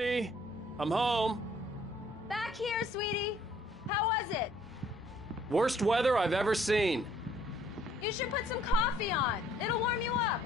Hey, I'm home. Back here, sweetie. How was it? Worst weather I've ever seen. You should put some coffee on. It'll warm you up.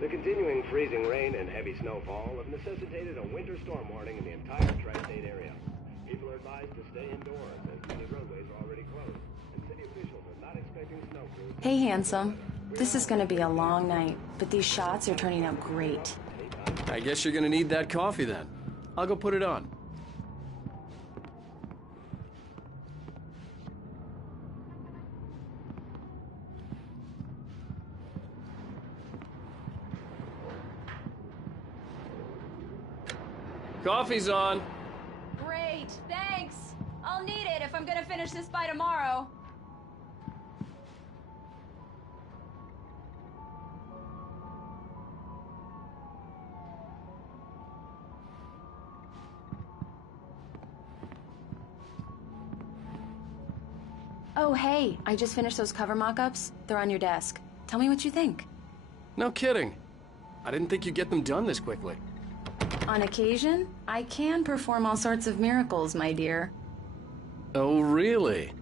The continuing freezing rain and heavy snowfall have necessitated a winter storm warning in the entire tri-state area. People are advised to stay indoors as many roadways are already closed, and city officials are not expecting snow crews. Hey, handsome. This is gonna be a long night, but these shots are turning out great. I guess you're gonna need that coffee then. I'll go put it on. Coffee's on. Great, thanks. I'll need it if I'm gonna finish this by tomorrow. Oh, hey, I just finished those cover mock-ups. They're on your desk. Tell me what you think. No kidding. I didn't think you'd get them done this quickly. On occasion, I can perform all sorts of miracles, my dear. Oh, really?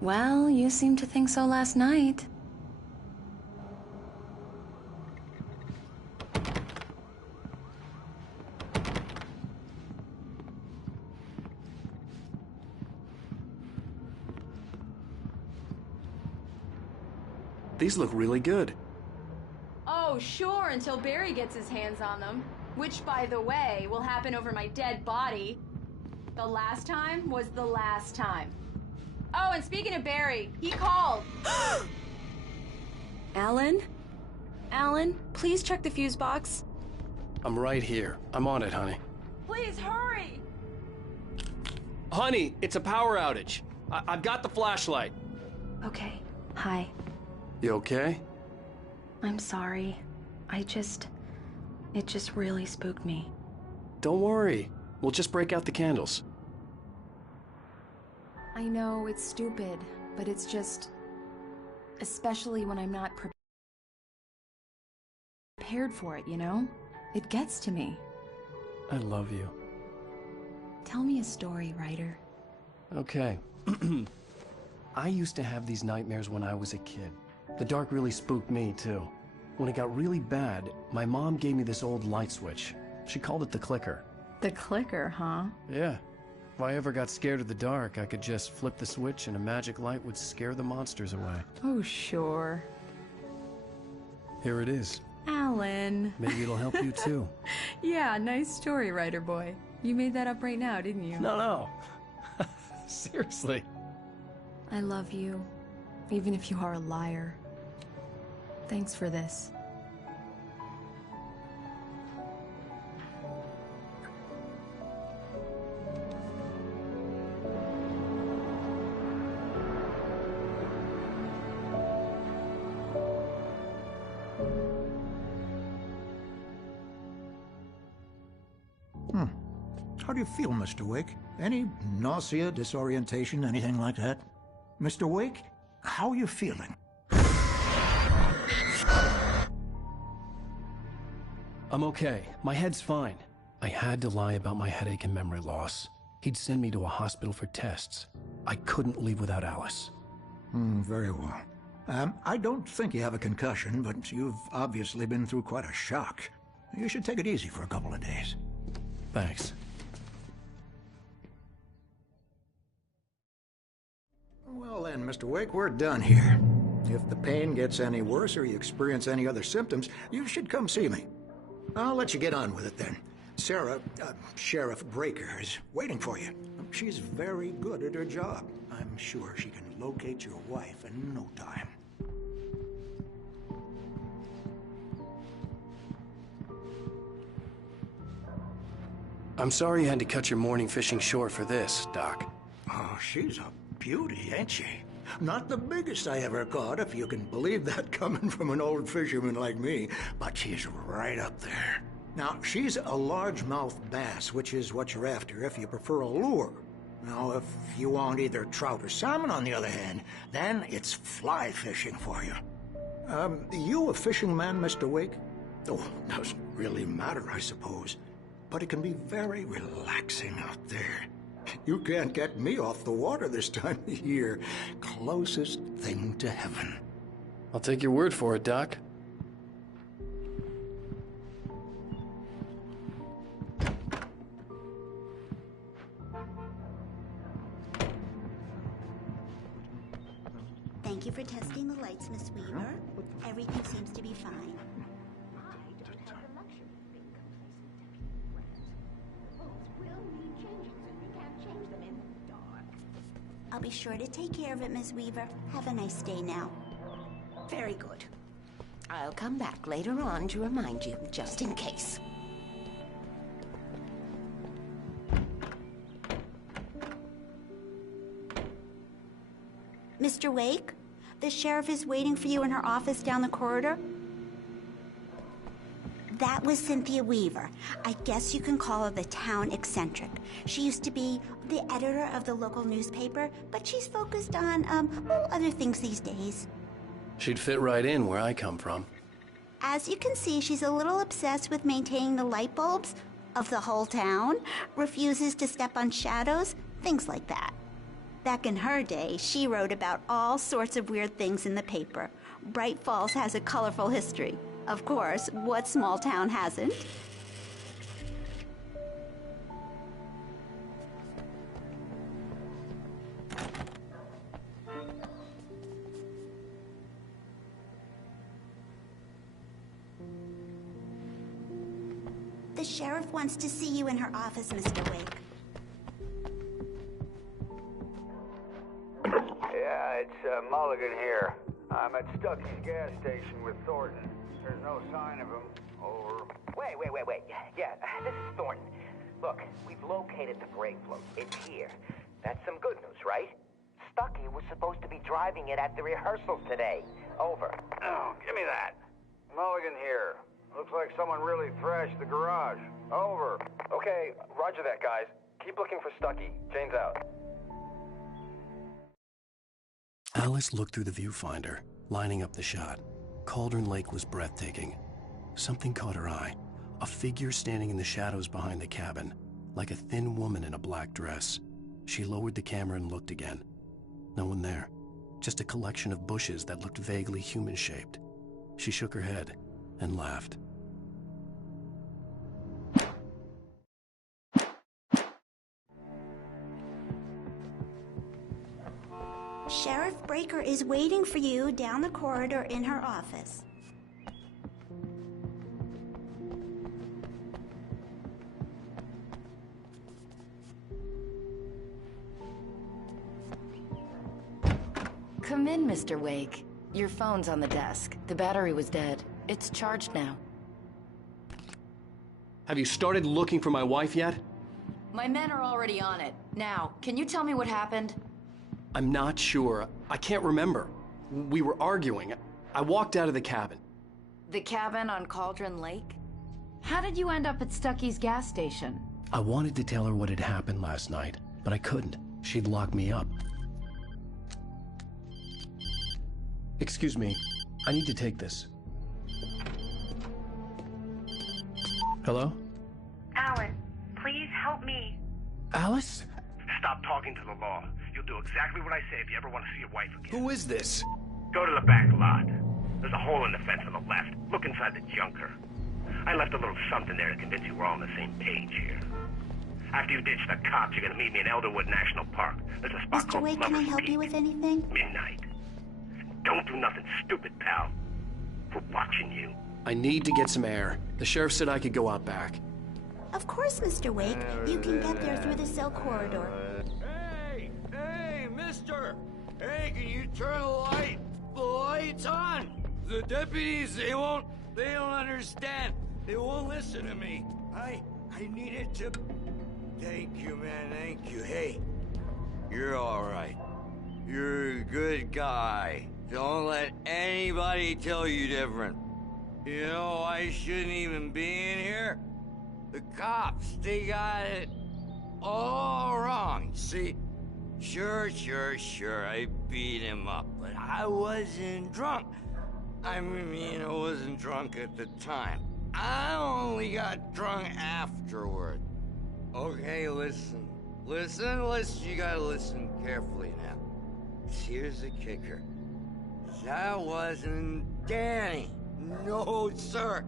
Well, you seemed to think so last night. These look really good. Oh, sure, until Barry gets his hands on them. Which, by the way, will happen over my dead body. The last time was the last time. Oh, and speaking of Barry, he called. Alan? Alan, please check the fuse box. I'm right here. I'm on it, honey. Please hurry! Honey, it's a power outage. I've got the flashlight. Okay. Hi. You okay? I'm sorry. It just really spooked me. Don't worry. We'll just break out the candles. I know it's stupid, but it's just... Especially when I'm not prepared for it, you know? It gets to me. I love you. Tell me a story, writer. Okay. I used to have these nightmares when I was a kid. The dark really spooked me, too. When it got really bad, my mom gave me this old light switch. She called it the clicker. The clicker, huh? Yeah. If I ever got scared of the dark, I could just flip the switch and a magic light would scare the monsters away. Oh, sure. Here it is. Alan. Maybe it'll help you, too. Yeah, nice story, writer boy. You made that up right now, didn't you? No. Seriously. I love you, even if you are a liar. Thanks for this. How do you feel, Mr. Wake? Any nausea, disorientation, anything like that? Mr. Wake, how are you feeling? I'm okay. My head's fine. I had to lie about my headache and memory loss. He'd send me to a hospital for tests. I couldn't leave without Alice. Very well. I don't think you have a concussion, but you've obviously been through quite a shock. You should take it easy for a couple of days. Thanks. Well then, Mr. Wake, we're done here. If the pain gets any worse or you experience any other symptoms, you should come see me. I'll let you get on with it then. Sarah, Sheriff Breaker, is waiting for you. She's very good at her job. I'm sure she can locate your wife in no time. I'm sorry you had to cut your morning fishing short for this, Doc. Oh, she's a beauty, ain't she? Not the biggest I ever caught, if you can believe that coming from an old fisherman like me, but she's right up there. Now, she's a largemouth bass, which is what you're after if you prefer a lure. Now, if you want either trout or salmon, on the other hand, then it's fly fishing for you. You a fishing man, Mr. Wake? Oh, doesn't really matter, I suppose. But it can be very relaxing out there. You can't get me off the water this time of year. Closest thing to heaven. I'll take your word for it, Doc. Thank you for testing the lights, Miss Weaver. Everything seems to be fine. I'll be sure to take care of it, Miss Weaver. Have a nice day now. Very good. I'll come back later on to remind you, just in case. Mr. Wake, the sheriff is waiting for you in her office down the corridor. That was Cynthia Weaver. I guess you can call her the town eccentric. She used to be the editor of the local newspaper, but she's focused on, other things these days. She'd fit right in where I come from. As you can see, she's a little obsessed with maintaining the light bulbs of the whole town, refuses to step on shadows, things like that. Back in her day, she wrote about all sorts of weird things in the paper. Bright Falls has a colorful history. Of course, what small town hasn't? The sheriff wants to see you in her office, Mr. Wake. Yeah, it's Mulligan here. I'm at Stucky's gas station with Thornton. There's no sign of him. Over. Wait. Yeah, this is Thornton. Look, we've located the brake float. It's here. That's some good news, right? Stucky was supposed to be driving it at the rehearsals today. Over. Oh, give me that. Mulligan here. Looks like someone really thrashed the garage. Over. Okay, roger that, guys. Keep looking for Stucky. Jane's out. Alice looked through the viewfinder, lining up the shot. Cauldron Lake was breathtaking. Something caught her eye. A figure standing in the shadows behind the cabin, like a thin woman in a black dress. She lowered the camera and looked again. No one there. Just a collection of bushes that looked vaguely human-shaped. She shook her head and laughed. Sheriff Breaker is waiting for you down the corridor in her office. Come in, Mr. Wake. Your phone's on the desk. The battery was dead. It's charged now. Have you started looking for my wife yet? My men are already on it. Now, can you tell me what happened? I'm not sure. I can't remember. We were arguing. I walked out of the cabin. The cabin on Cauldron Lake? How did you end up at Stucky's gas station? I wanted to tell her what had happened last night, but I couldn't. She'd lock me up. Excuse me. I need to take this. Hello? Alan, please help me. Alice? Stop talking to the law. You'll do exactly what I say if you ever want to see your wife again. Who is this? Go to the back lot. There's a hole in the fence on the left. Look inside the junker. I left a little something there to convince you we're all on the same page here. After you ditch the cops, you're gonna meet me in Elderwood National Park. There's a spot Mr. called Wake, can I Lover's help Peak. you with anything? Midnight. Don't do nothing stupid, pal. We're watching you. I need to get some air. The sheriff said I could go out back. Of course, Mr. Wake. You can get there through the cell corridor. Hey, mister! Hey, can you turn the lights on? The deputies, they don't understand. They won't listen to me. I needed to... Thank you, man, thank you. Hey, you're alright. You're a good guy. Don't let anybody tell you different. You know, I shouldn't even be in here. The cops, they got it all wrong. See, sure, I beat him up, but I wasn't drunk. I mean, I wasn't drunk at the time. I only got drunk afterward. Okay, listen, you gotta listen carefully now. Here's the kicker. That wasn't Danny. No, sir.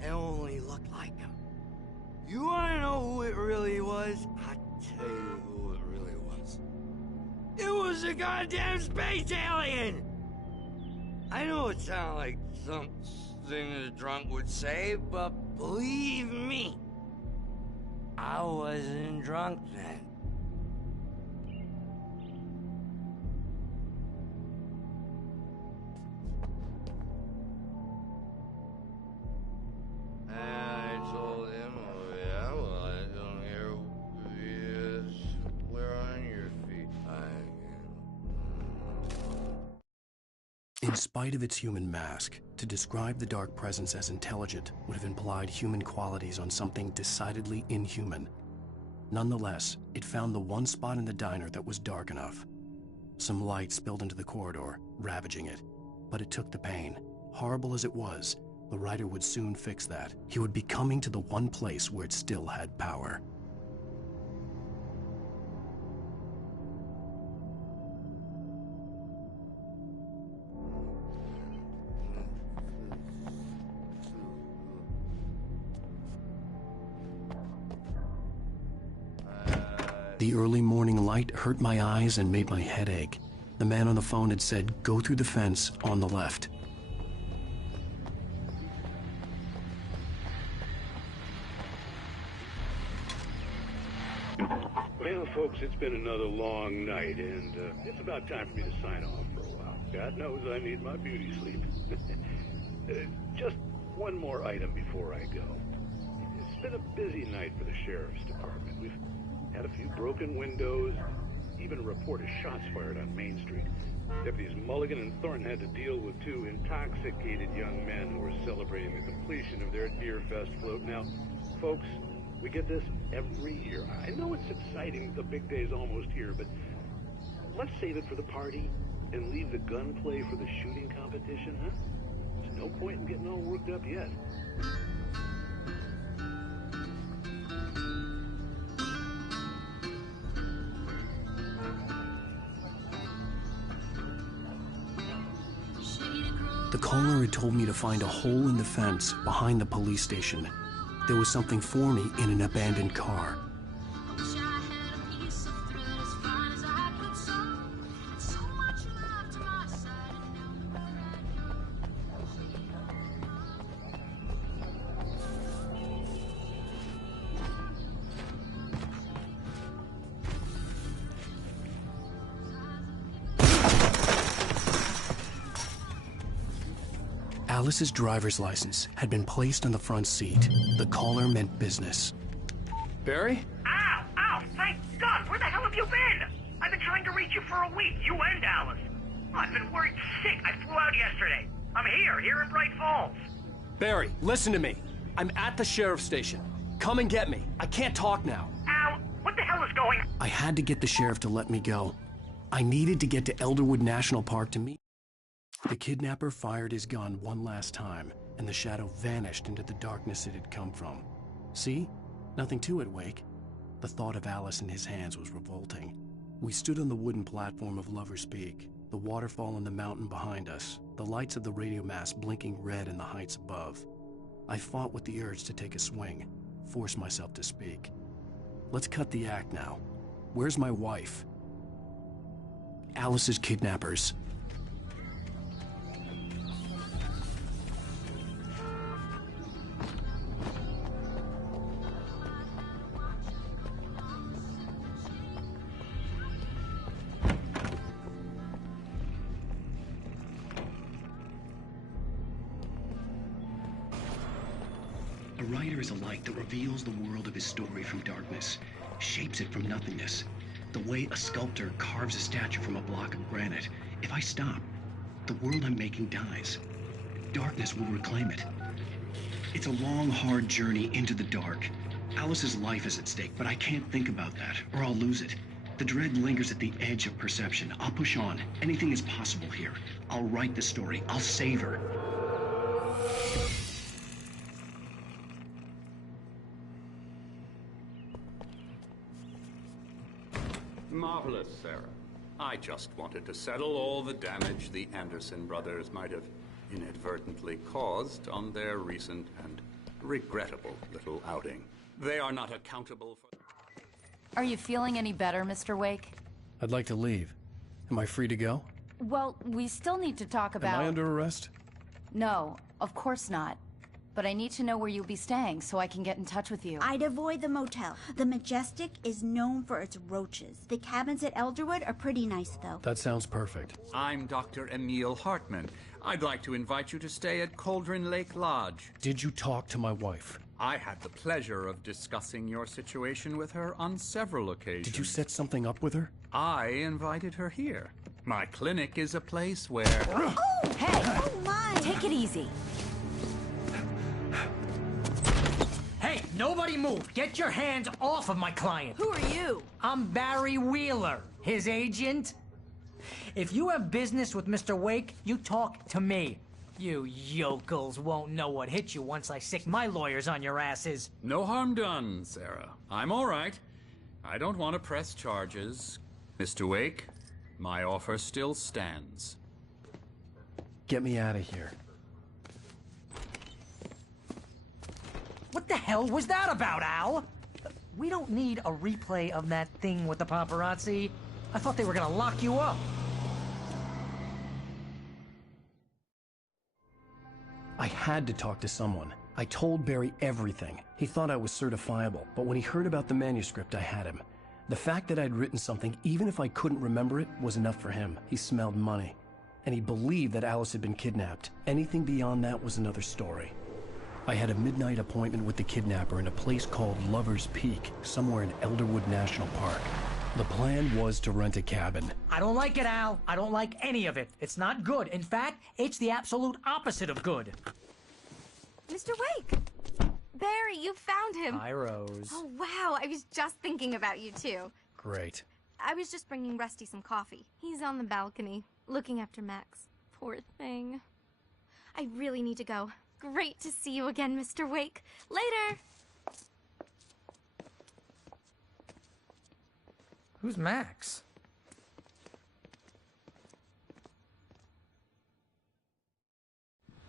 It only looked like him. You wanna know who it really was? I'll tell you who it really was. It was a goddamn space alien! I know it sounds like something a drunk would say, but believe me, I wasn't drunk then. And I told him, oh yeah, well, I don't hear who he is. Where on your feet? In spite of its human mask, to describe the dark presence as intelligent would have implied human qualities on something decidedly inhuman. Nonetheless, it found the one spot in the diner that was dark enough. Some light spilled into the corridor, ravaging it. But it took the pain. Horrible as it was, the writer would soon fix that. He would be coming to the one place where it still had power. The early morning light hurt my eyes and made my head ache. The man on the phone had said, "Go through the fence on the left." Well, folks, it's been another long night, and it's about time for me to sign off for a while. God knows I need my beauty sleep. Just one more item before I go. It's been a busy night for the Sheriff's Department. We've had a few broken windows, even a report of shots fired on Main Street. Deputies Mulligan and Thornton had to deal with two intoxicated young men who were celebrating the completion of their Deer Fest float. Now, folks, we get this every year. I know it's exciting, the big day's almost here, but let's save it for the party and leave the gunplay for the shooting competition, huh? There's no point in getting all worked up yet. The caller had told me to find a hole in the fence behind the police station. There was something for me in an abandoned car. Alice's driver's license had been placed on the front seat. The caller meant business. Barry? Ow! Ow! Thank God! Where the hell have you been? I've been trying to reach you for a week, you and Alice. I've been worried sick. I flew out yesterday. I'm here in Bright Falls. Barry, listen to me. I'm at the sheriff's station. Come and get me. I can't talk now. Al, what the hell is going on? I had to get the sheriff to let me go. I needed to get to Elderwood National Park to meet. The kidnapper fired his gun one last time, and the shadow vanished into the darkness it had come from. See? Nothing to it, Wake. The thought of Alice in his hands was revolting. We stood on the wooden platform of Lover's Peak, the waterfall on the mountain behind us, the lights of the radio mast blinking red in the heights above. I fought with the urge to take a swing, force myself to speak. Let's cut the act now. Where's my wife? Alice's kidnappers. The writer is a light that reveals the world of his story from darkness, shapes it from nothingness. The way a sculptor carves a statue from a block of granite. If I stop, the world I'm making dies. Darkness will reclaim it. It's a long, hard journey into the dark. Alice's life is at stake, but I can't think about that, or I'll lose it. The dread lingers at the edge of perception. I'll push on. Anything is possible here. I'll write the story. I'll save her. Marvelous, Sarah. I just wanted to settle all the damage the Anderson brothers might have inadvertently caused on their recent and regrettable little outing. They are not accountable for... Are you feeling any better, Mr. Wake? I'd like to leave. Am I free to go? Well, we still need to talk about... Am I under arrest? No, of course not. But I need to know where you'll be staying so I can get in touch with you. I'd avoid the motel. The Majestic is known for its roaches. The cabins at Elderwood are pretty nice, though. That sounds perfect. I'm Dr. Emil Hartman. I'd like to invite you to stay at Cauldron Lake Lodge. Did you talk to my wife? I had the pleasure of discussing your situation with her on several occasions. Did you set something up with her? I invited her here. My clinic is a place where... Oh! Hey! Oh, my! Take it easy. Hey, nobody move! Get your hands off of my client! Who are you? I'm Barry Wheeler, his agent. If you have business with Mr. Wake, you talk to me. You yokels won't know what hit you once I sick my lawyers on your asses. No harm done, Sarah. I'm all right. I don't want to press charges. Mr. Wake, my offer still stands. Get me out of here. What the hell was that about, Al? We don't need a replay of that thing with the paparazzi. I thought they were gonna lock you up. I had to talk to someone. I told Barry everything. He thought I was certifiable, but when he heard about the manuscript, I had him. The fact that I'd written something, even if I couldn't remember it, was enough for him. He smelled money. And he believed that Alice had been kidnapped. Anything beyond that was another story. I had a midnight appointment with the kidnapper in a place called Lover's Peak, somewhere in Elderwood National Park. The plan was to rent a cabin. I don't like it, Al. I don't like any of it. It's not good. In fact, it's the absolute opposite of good. Mr. Wake! Barry, you found him. Hi, Rose. Oh, wow. I was just thinking about you, too. Great. I was just bringing Rusty some coffee. He's on the balcony, looking after Max. Poor thing. I really need to go. Great to see you again, Mr. Wake. Later! Who's Max?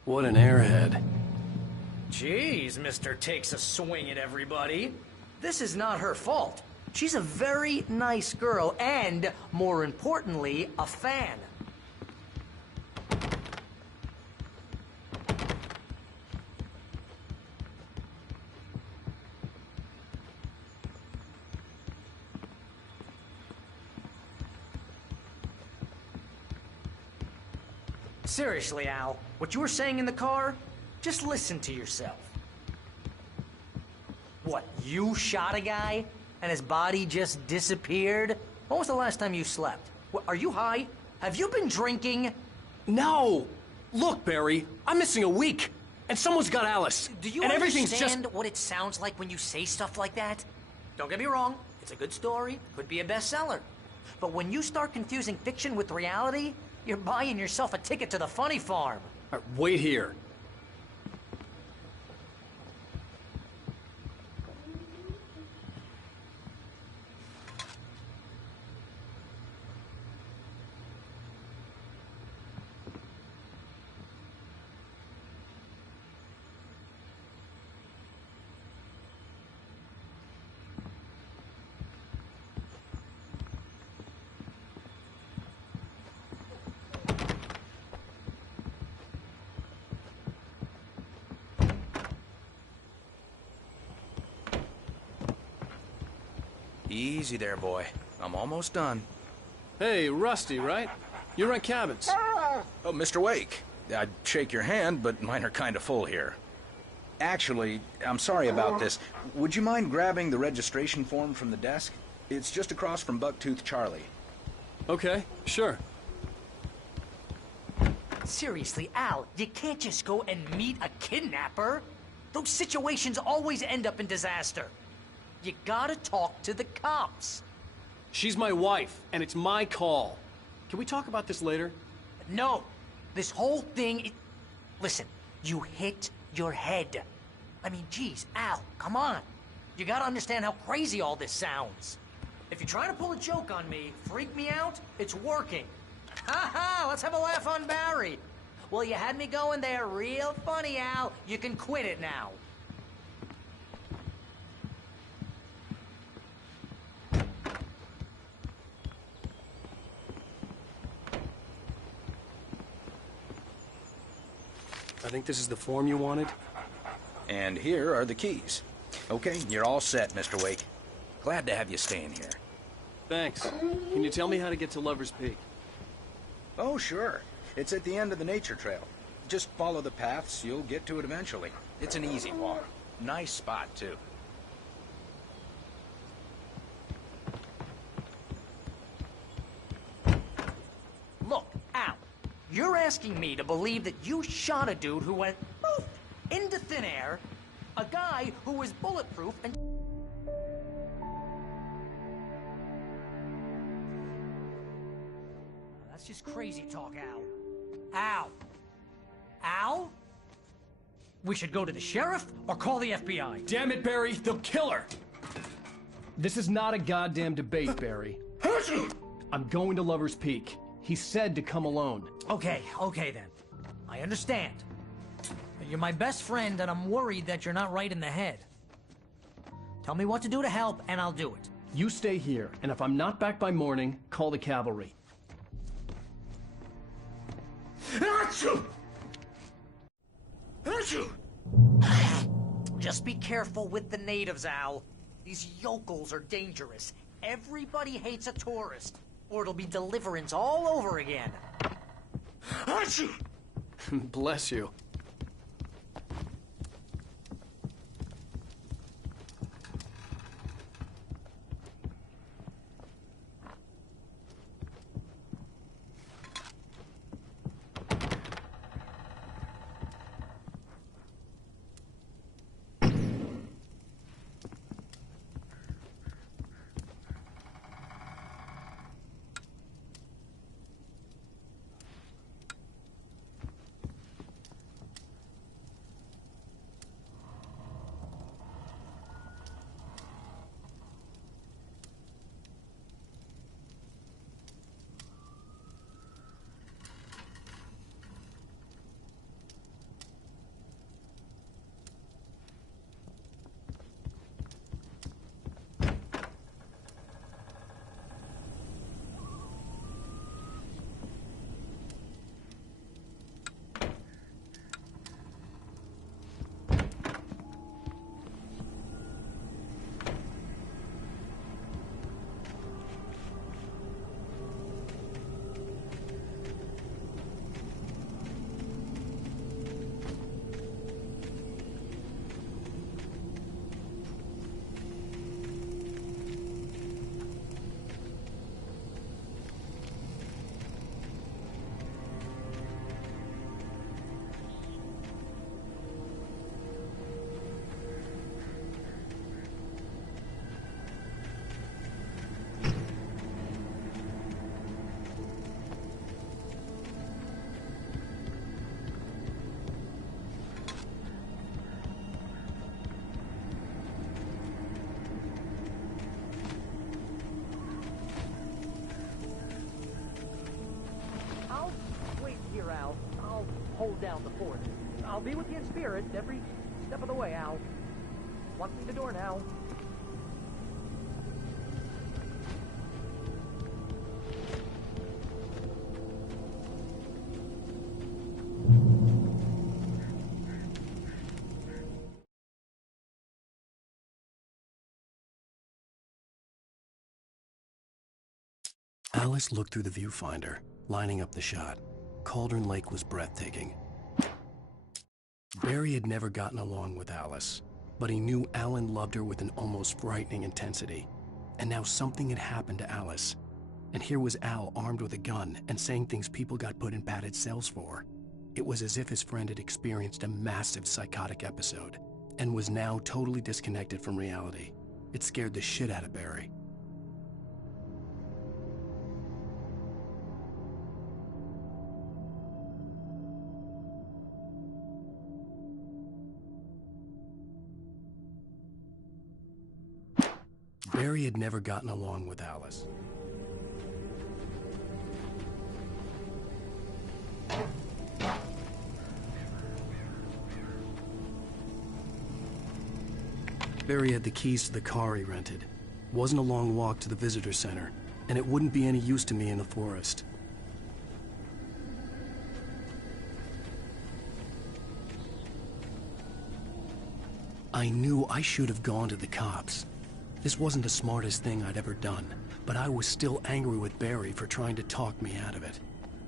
What an airhead. Jeez, Mr. Takes a swing at everybody. This is not her fault. She's a very nice girl and, more importantly, a fan. Seriously, Al, what you were saying in the car, just listen to yourself. What, you shot a guy and his body just disappeared? When was the last time you slept? What, are you high? Have you been drinking? No! Look, Barry, I'm missing a week, and someone's got Alice. Do you and everything's understand just... what it sounds like when you say stuff like that? Don't get me wrong, it's a good story, could be a bestseller. But when you start confusing fiction with reality, you're buying yourself a ticket to the funny farm. All right, wait here. Easy there, boy. I'm almost done. Hey, Rusty, right? You rent cabins. Oh, Mr. Wake. I'd shake your hand, but mine are kind of full here. Actually, I'm sorry about this. Would you mind grabbing the registration form from the desk? It's just across from Bucktooth Charlie. Okay, sure. Seriously, Al, you can't just go and meet a kidnapper. Those situations always end up in disaster. You gotta talk to the cops. She's my wife, and it's my call. Can we talk about this later? No. This whole thing... Listen, you hit your head. I mean, geez, Al, come on. You gotta understand how crazy all this sounds. If you're trying to pull a joke on me, freak me out, it's working. Ha ha, let's have a laugh on Barry. Well, you had me going there real funny, Al. You can quit it now. I think this is the form you wanted. And here are the keys. Okay, you're all set, Mr. Wake. Glad to have you staying here. Thanks. Can you tell me how to get to Lover's Peak? Oh, sure. It's at the end of the nature trail. Just follow the paths, you'll get to it eventually. It's an easy walk. Nice spot, too. Look, Al, you're asking me to believe that you shot a dude who went poof into thin air, a guy who was bulletproof and... That's just crazy talk, Al. Al? Al? We should go to the sheriff or call the FBI. Damn it, Barry, they'll kill her! This is not a goddamn debate, Barry. I'm going to Lover's Peak. He said to come alone. Okay then. I understand. You're my best friend, and I'm worried that you're not right in the head. Tell me what to do to help, and I'll do it. You stay here, and if I'm not back by morning, call the cavalry. Achoo! Achoo! Just be careful with the natives, Al. These yokels are dangerous. Everybody hates a tourist, or it'll be deliverance all over again. Achoo! Bless you. I'll hold down the fort. I'll be with you in spirit every step of the way, Al. Walk through the door now. Alice looked through the viewfinder, lining up the shot. Cauldron Lake was breathtaking. Barry had never gotten along with Alice, but he knew Alan loved her with an almost frightening intensity. And now something had happened to Alice. And here was Al armed with a gun and saying things people got put in padded cells for. It was as if his friend had experienced a massive psychotic episode and was now totally disconnected from reality. It scared the shit out of Barry. Barry had never gotten along with Alice. Barry had the keys to the car he rented. Wasn't a long walk to the visitor center, and it wouldn't be any use to me in the forest. I knew I should have gone to the cops. This wasn't the smartest thing I'd ever done, but I was still angry with Barry for trying to talk me out of it.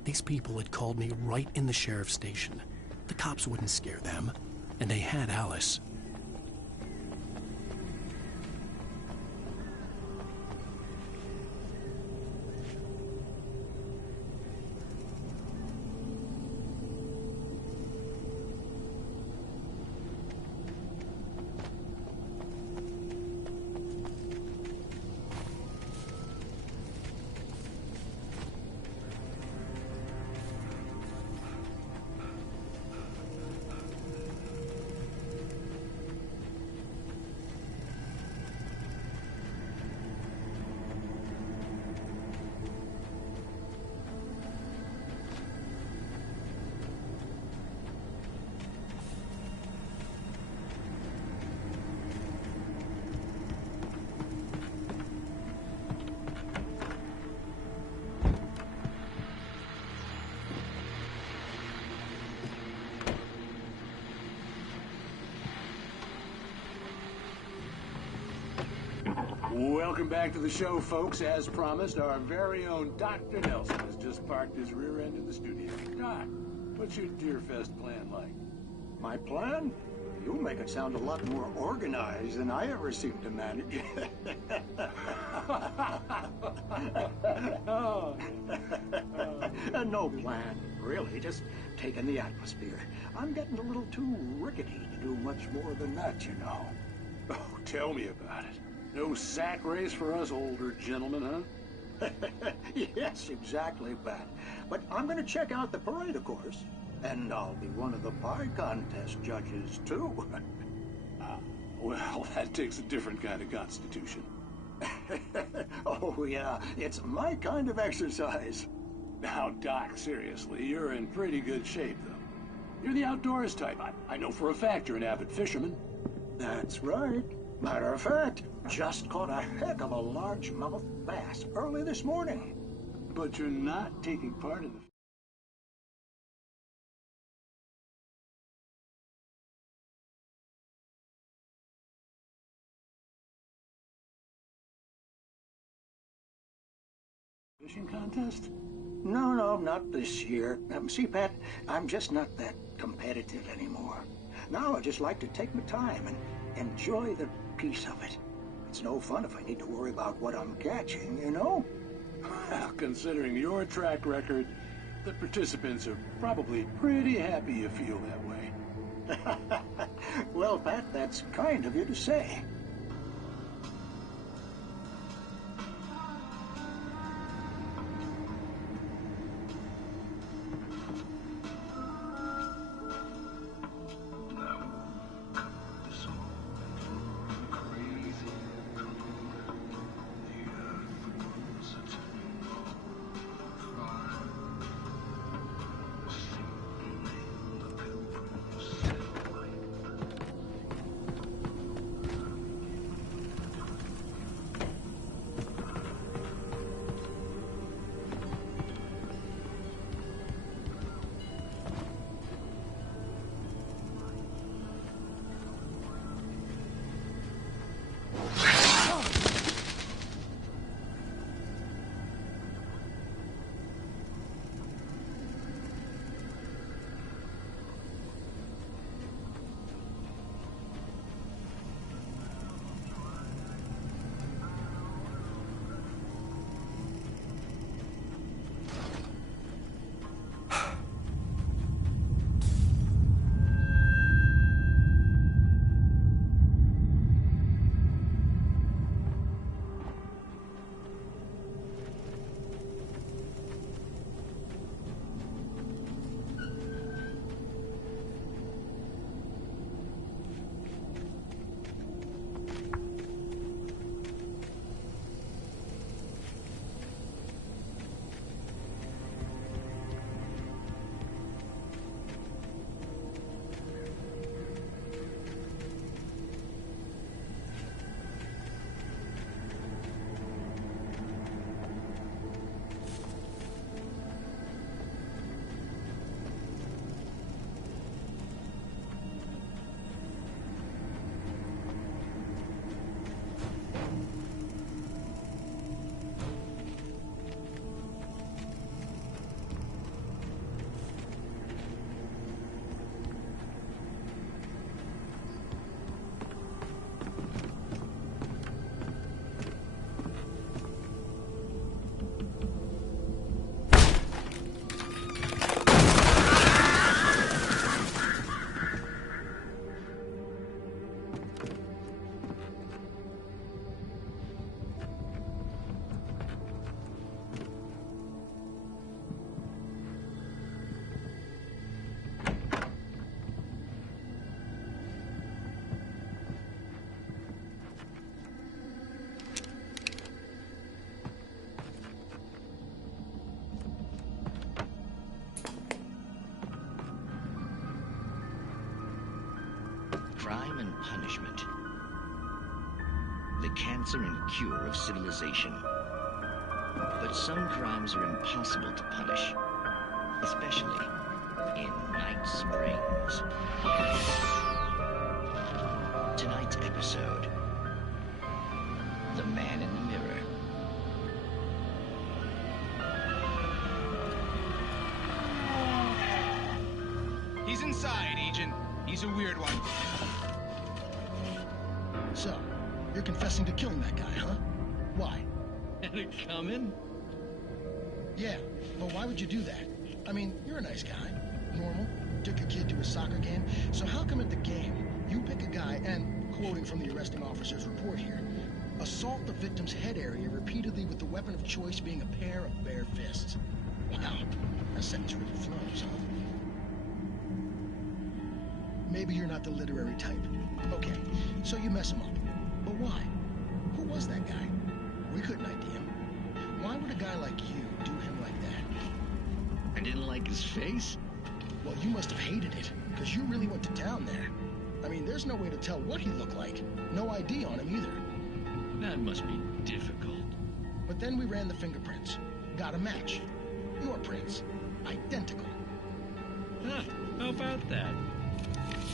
These people had called me right in the sheriff's station. The cops wouldn't scare them, and they had Alice. Welcome back to the show, folks. As promised, our very own Dr. Nelson has just parked his rear end in the studio. Doc, what's your Deerfest plan like? My plan? You make it sound a lot more organized than I ever seem to manage. No plan, really. Just taking the atmosphere. I'm getting a little too rickety to do much more than that, you know. Oh, tell me about it. No sack race for us older gentlemen, huh? Yes, exactly, Pat. But I'm going to check out the parade, of course. And I'll be one of the pie contest judges, too. Well, that takes a different kind of constitution. Oh, yeah. It's my kind of exercise. Now, Doc, seriously, you're in pretty good shape, though. You're the outdoors type. I know for a fact you're an avid fisherman. That's right. Matter of fact, just caught a heck of a largemouth bass early this morning. But you're not taking part in the fishing contest? No, not this year. See, Pat, I'm just not that competitive anymore. Now I just like to take my time and enjoy the peace of it. It's no fun if I need to worry about what I'm catching, you know? Well, considering your track record, the participants are probably pretty happy you feel that way. Well, Pat, that's kind of you to say. answer and cure of civilization. But some crimes are impossible to punish, especially in Night Springs. Tonight's episode, The Man in the Mirror. He's inside, Agent. He's a weird one. So, you're confessing to killing that guy, huh? Why? Had it coming? Yeah, but why would you do that? I mean, you're a nice guy. Normal. Took your kid to a soccer game. So how come at the game, you pick a guy and, quoting from the arresting officer's report here, assault the victim's head area repeatedly with the weapon of choice being a pair of bare fists? Wow, that sentence really flows, huh? Maybe you're not the literary type. Okay, so you mess him up. But why? Who was that guy? We couldn't ID him. Why would a guy like you do him like that? I didn't like his face? Well, you must have hated it, because you really went to town there. I mean, there's no way to tell what he looked like. No ID on him either. That must be difficult. But then we ran the fingerprints. Got a match. Your prints. Identical. Huh, how about that?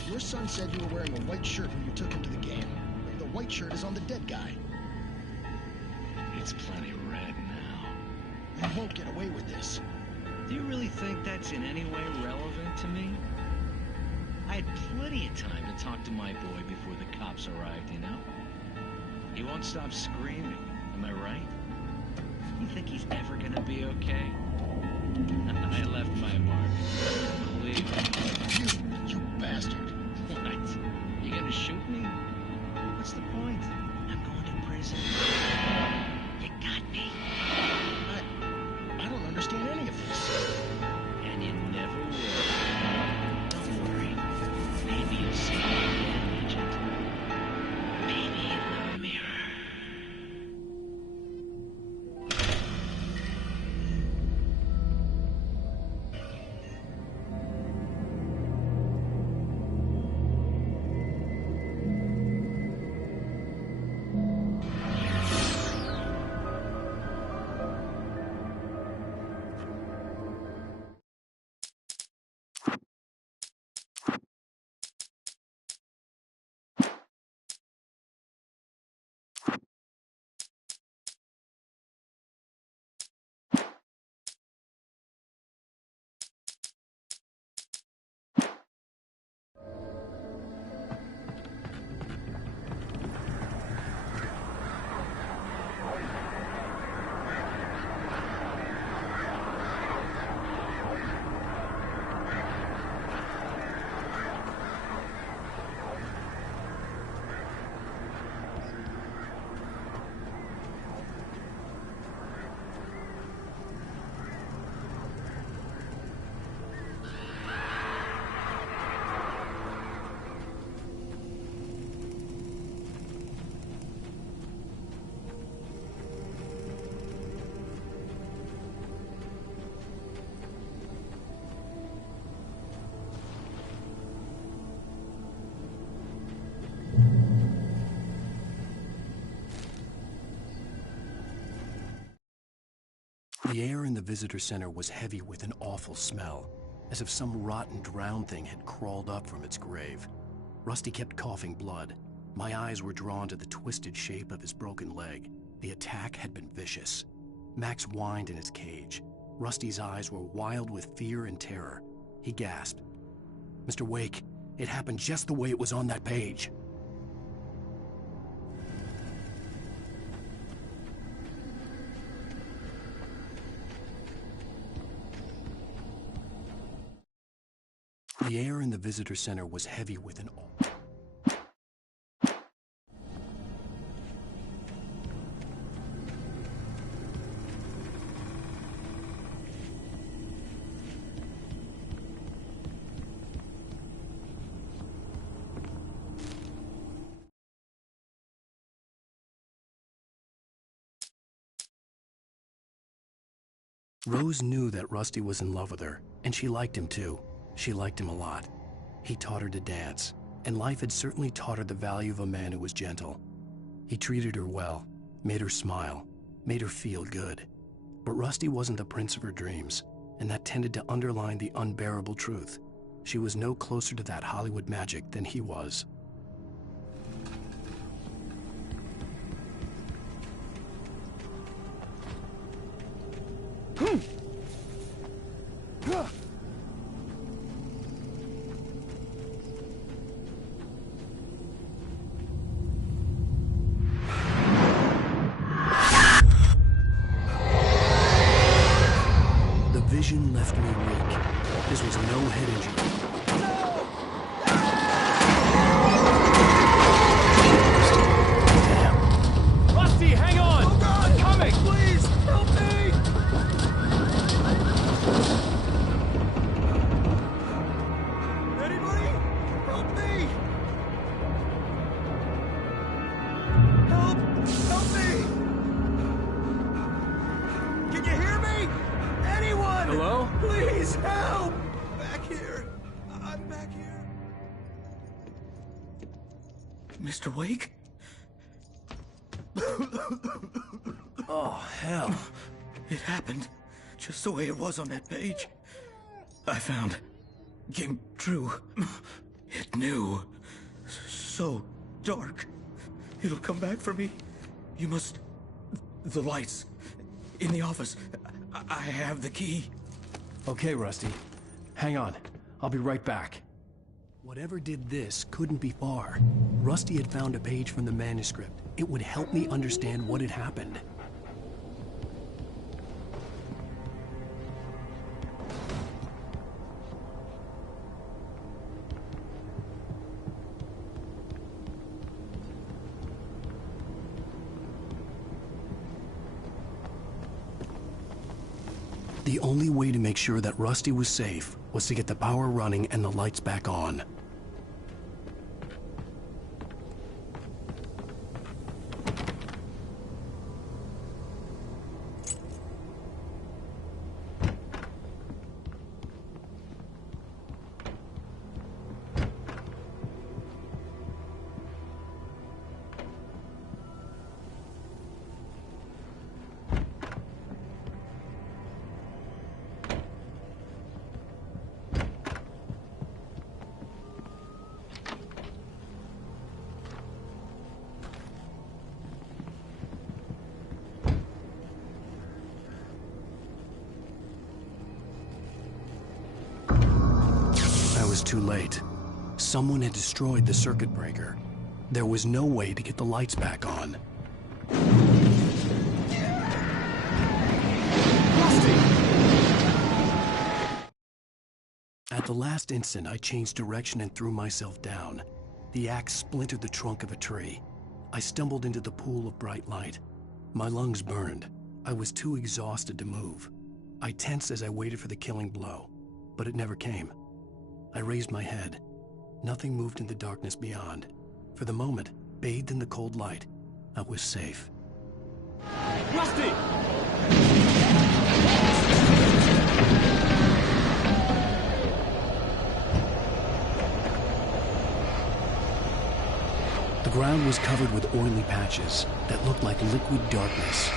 Your son said you were wearing a white shirt when you took him to the game. The white shirt is on the dead guy. It's plenty red now. You won't get away with this. Do you really think that's in any way relevant to me? I had plenty of time to talk to my boy before the cops arrived, you know? He won't stop screaming, am I right? You think he's ever gonna be okay? I left my mark. Believe me. You bastard. What? You gonna shoot me? What's the point? I'm going to prison. You got me. I don't understand any of this. And you never will. Don't worry. Maybe you'll see me again, Agent. Maybe in the mirror. The air in the visitor center was heavy with an awful smell, as if some rotten drowned thing had crawled up from its grave. Rusty kept coughing blood. My eyes were drawn to the twisted shape of his broken leg. The attack had been vicious. Max whined in his cage. Rusty's eyes were wild with fear and terror. He gasped. "Mr. Wake, it happened just the way it was on that page." The air in the visitor center was heavy with an Rose knew that Rusty was in love with her, and she liked him too. She liked him a lot. He taught her to dance, and life had certainly taught her the value of a man who was gentle. He treated her well, made her smile, made her feel good. But Rusty wasn't the prince of her dreams, and that tended to underline the unbearable truth. She was no closer to that Hollywood magic than he was. The vision left me weak. This was no head injury. Damn. Rusty, hang on! Oh God! I'm coming! Please, help me! Anybody? Help me! Help! Help me! Can you hear me? Anyone? Hello? Please help! Back here. I'm back here. Mr. Wake? Oh, hell. It happened just the way it was on that page. I found. Came true. It knew. So dark. It'll come back for me. You must... The lights. In the office. I have the key. Okay, Rusty. Hang on. I'll be right back. Whatever did this couldn't be far. Rusty had found a page from the manuscript. It would help me understand what had happened. The only way to make sure that Rusty was safe was to get the power running and the lights back on. Was too late. Someone had destroyed the circuit breaker. There was no way to get the lights back on. Rusty! At the last instant, I changed direction and threw myself down. The axe splintered the trunk of a tree. I stumbled into the pool of bright light. My lungs burned. I was too exhausted to move. I tensed as I waited for the killing blow, but it never came. I raised my head. Nothing moved in the darkness beyond. For the moment, bathed in the cold light, I was safe. Rusty! The ground was covered with oily patches that looked like liquid darkness.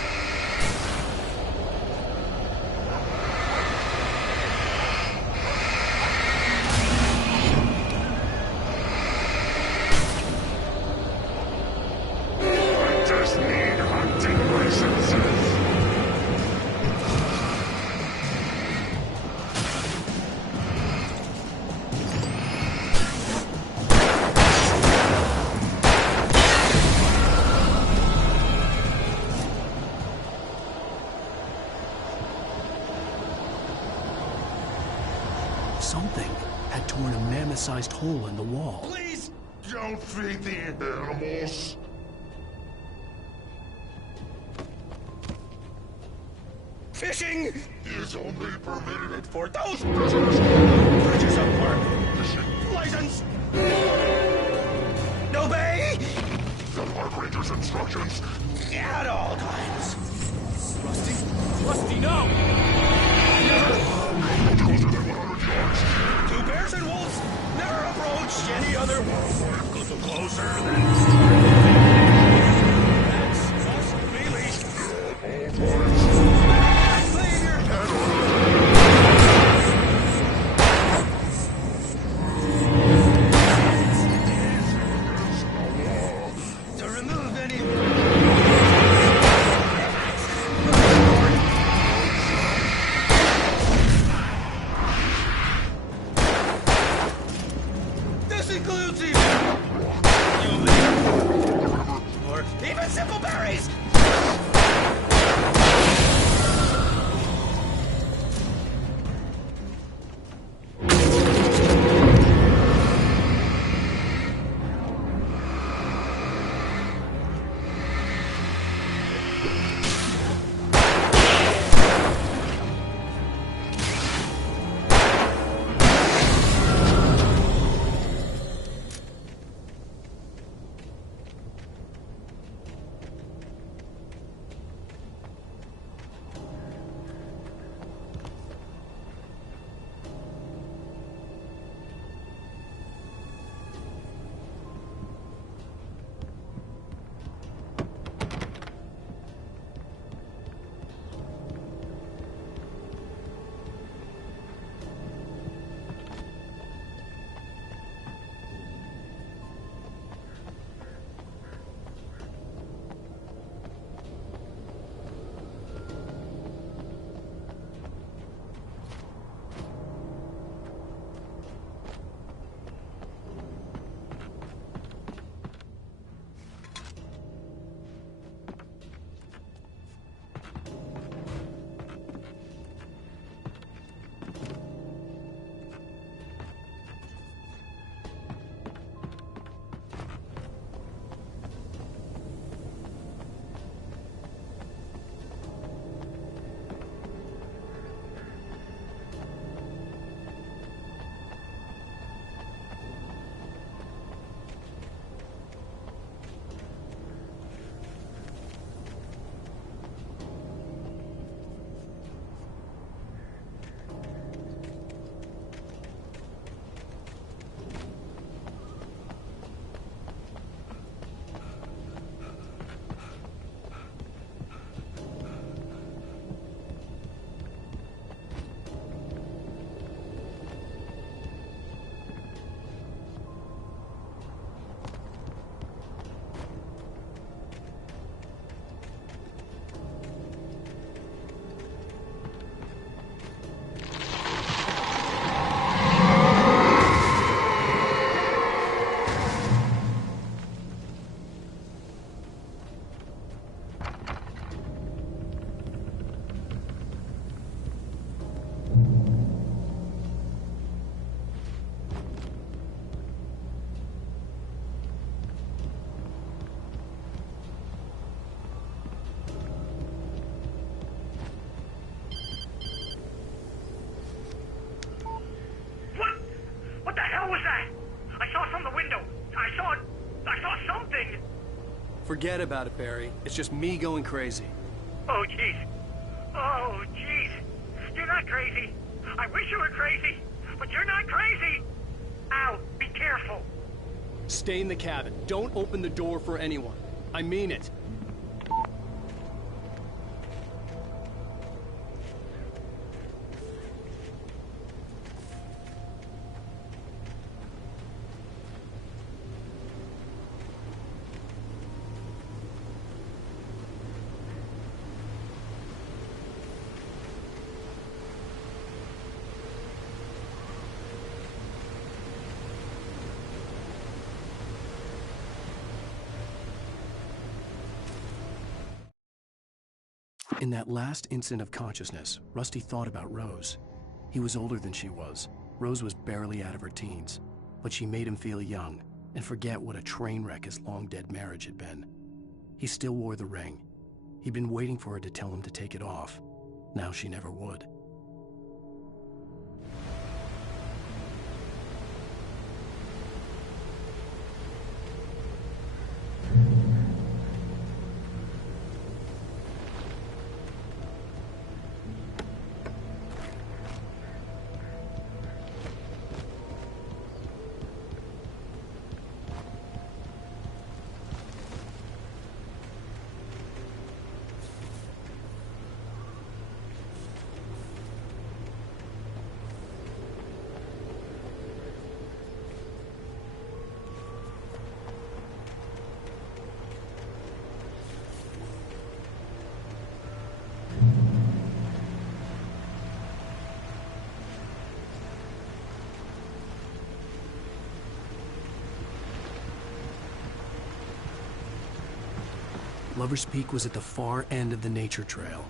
Something had torn a mammoth-sized hole in the wall. Please don't feed the animals. Fishing is only permitted for those bridges of work. License. Obey the Park Ranger's instructions at all times. Rusty? Rusty, no! Closer than 100 yards. Two bears and wolves never approach any other world. Closer than... Forget about it, Barry. It's just me going crazy. Oh, jeez. Oh, jeez. You're not crazy. I wish you were crazy, but you're not crazy. Ow, be careful. Stay in the cabin. Don't open the door for anyone. I mean it. In that last instant of consciousness, Rusty thought about Rose. He was older than she was. Rose was barely out of her teens, but she made him feel young and forget what a train wreck his long-dead marriage had been. He still wore the ring. He'd been waiting for her to tell him to take it off. Now she never would. Lover's Peak was at the far end of the nature trail.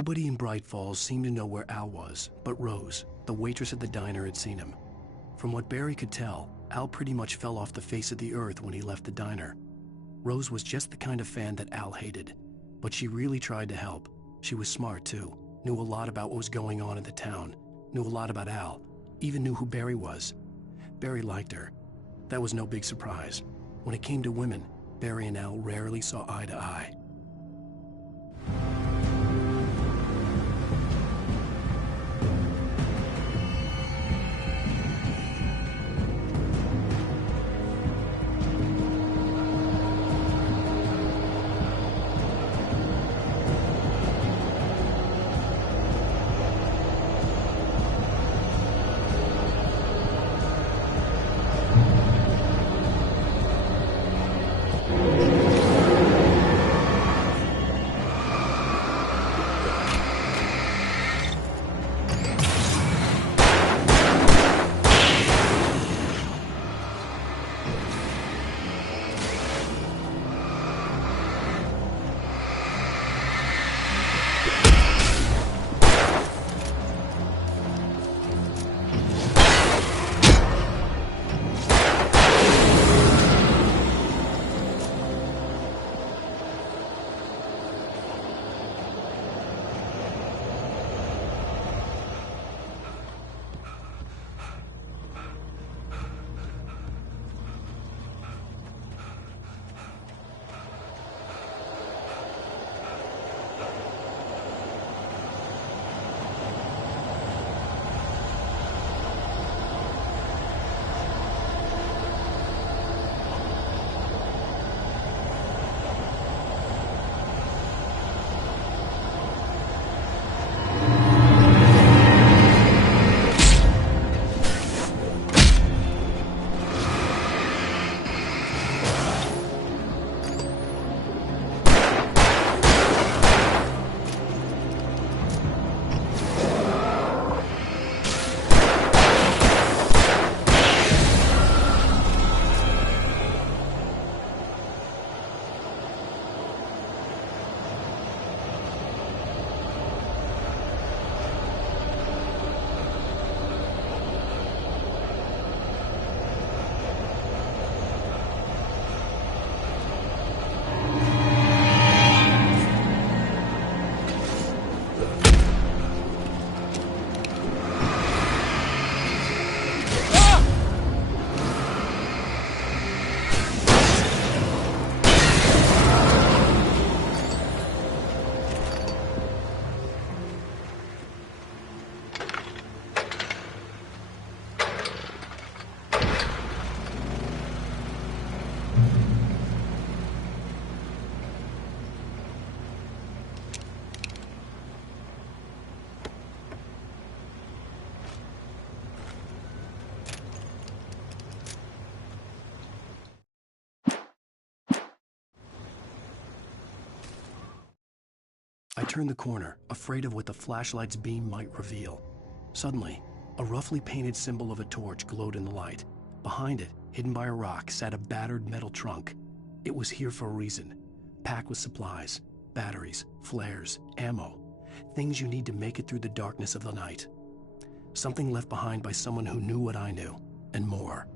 Nobody in Bright Falls seemed to know where Al was, but Rose, the waitress at the diner, had seen him. From what Barry could tell, Al pretty much fell off the face of the earth when he left the diner. Rose was just the kind of fan that Al hated, but she really tried to help. She was smart too, knew a lot about what was going on in the town, knew a lot about Al, even knew who Barry was. Barry liked her. That was no big surprise. When it came to women, Barry and Al rarely saw eye to eye. I turned the corner, afraid of what the flashlight's beam might reveal. Suddenly, a roughly painted symbol of a torch glowed in the light. Behind it, hidden by a rock, sat a battered metal trunk. It was here for a reason, packed with supplies, batteries, flares, ammo, things you need to make it through the darkness of the night. Something left behind by someone who knew what I knew, and more.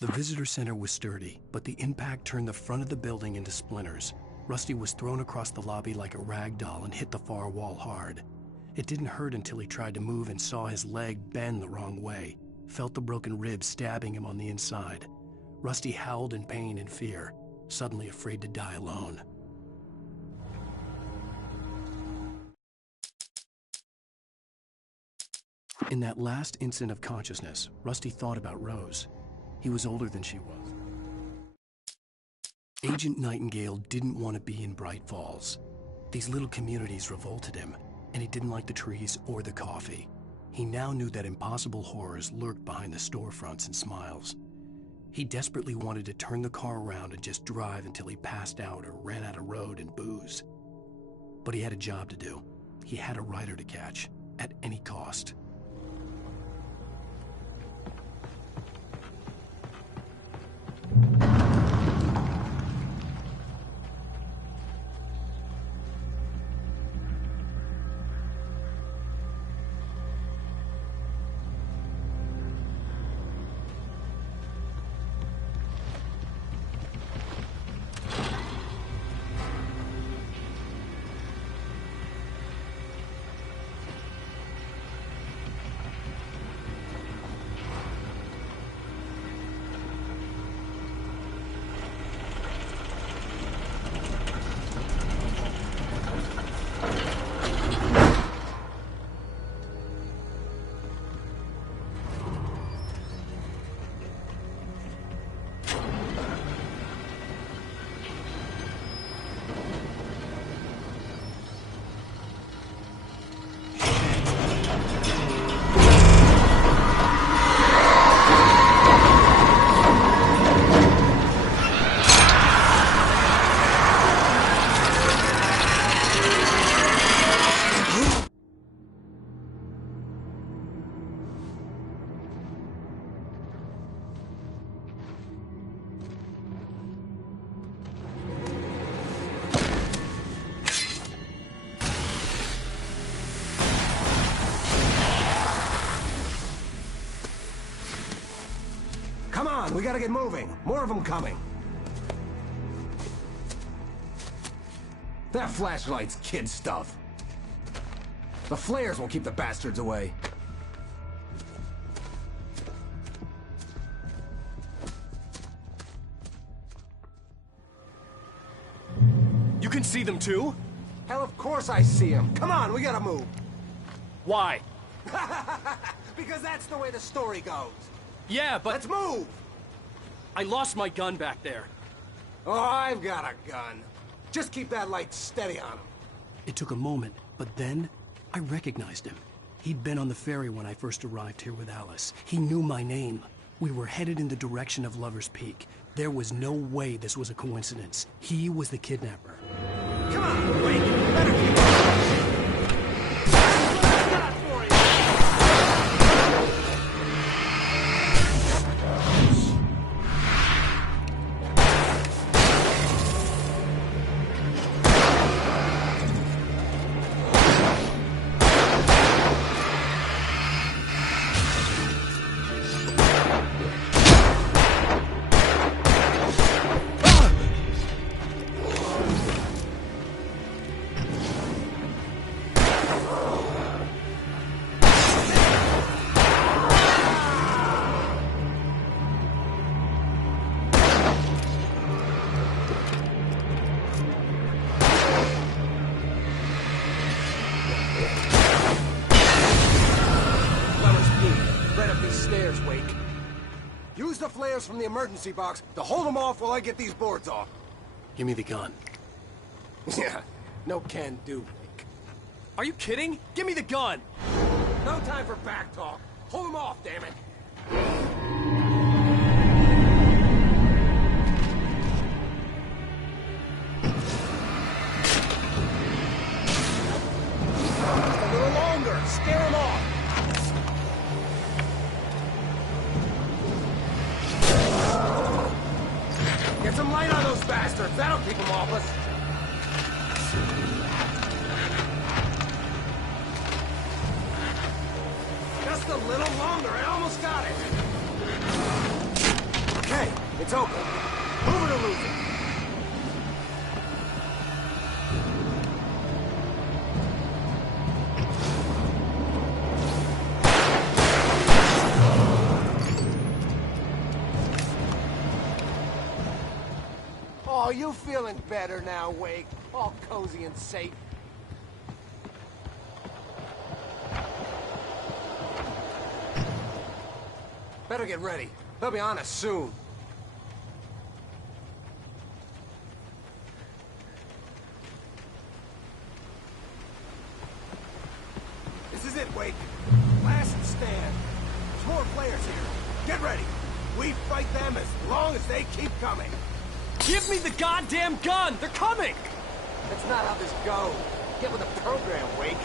The visitor center was sturdy, but the impact turned the front of the building into splinters. Rusty was thrown across the lobby like a rag doll and hit the far wall hard. It didn't hurt until he tried to move and saw his leg bend the wrong way, felt the broken rib stabbing him on the inside. Rusty howled in pain and fear, suddenly afraid to die alone. In that last instant of consciousness, Rusty thought about Rose. He was older than she was. Agent Nightingale didn't want to be in Bright Falls. These little communities revolted him, and he didn't like the trees or the coffee. He now knew that impossible horrors lurked behind the storefronts and smiles. He desperately wanted to turn the car around and just drive until he passed out or ran out of road and booze. But he had a job to do. He had a rider to catch, at any cost. Come on, we gotta get moving. More of them coming. That flashlight's kid stuff. The flares will keep the bastards away. You can see them too? Hell, of course I see them. Come on, we gotta move. Why? Because that's the way the story goes. Yeah, but... Let's move! I lost my gun back there. Oh, I've got a gun. Just keep that light steady on him. It took a moment, but then I recognized him. He'd been on the ferry when I first arrived here with Alice. He knew my name. We were headed in the direction of Lover's Peak. There was no way this was a coincidence. He was the kidnapper. Come on, Wake! Better keep on! Use the flares from the emergency box to hold them off while I get these boards off. Give me the gun. Yeah, no can do. Are you kidding? Give me the gun! No time for back talk. Hold them off, damn it. Just a little longer. Scare them off. Get some light on those bastards. That'll keep them off us. Just a little longer. I almost got it. Okay. It's open. Move it or lose it. Oh, you feeling better now, Wake? All cozy and safe. Better get ready. They'll be on us soon. This is it, Wake. Last stand. There's more players here. Get ready. We fight them as long as they keep coming. Give me the goddamn gun! They're coming! That's not how this goes. Get with the program, Wake.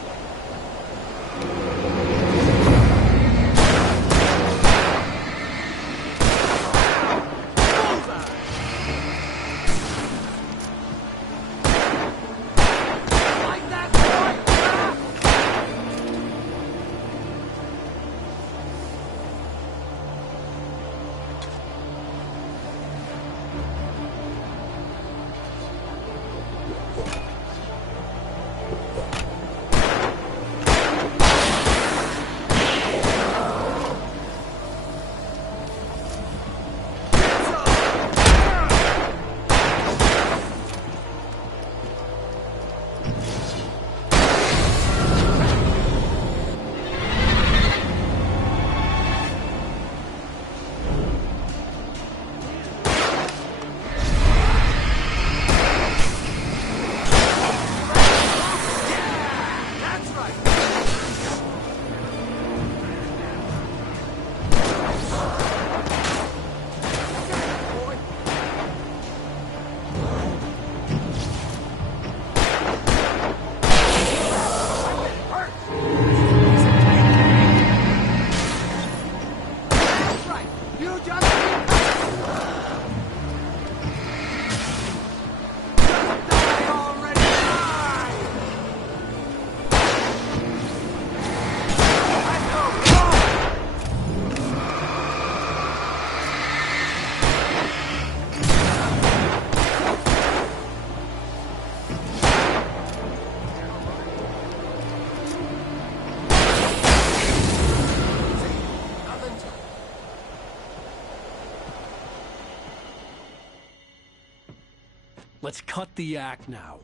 Let's cut the act now.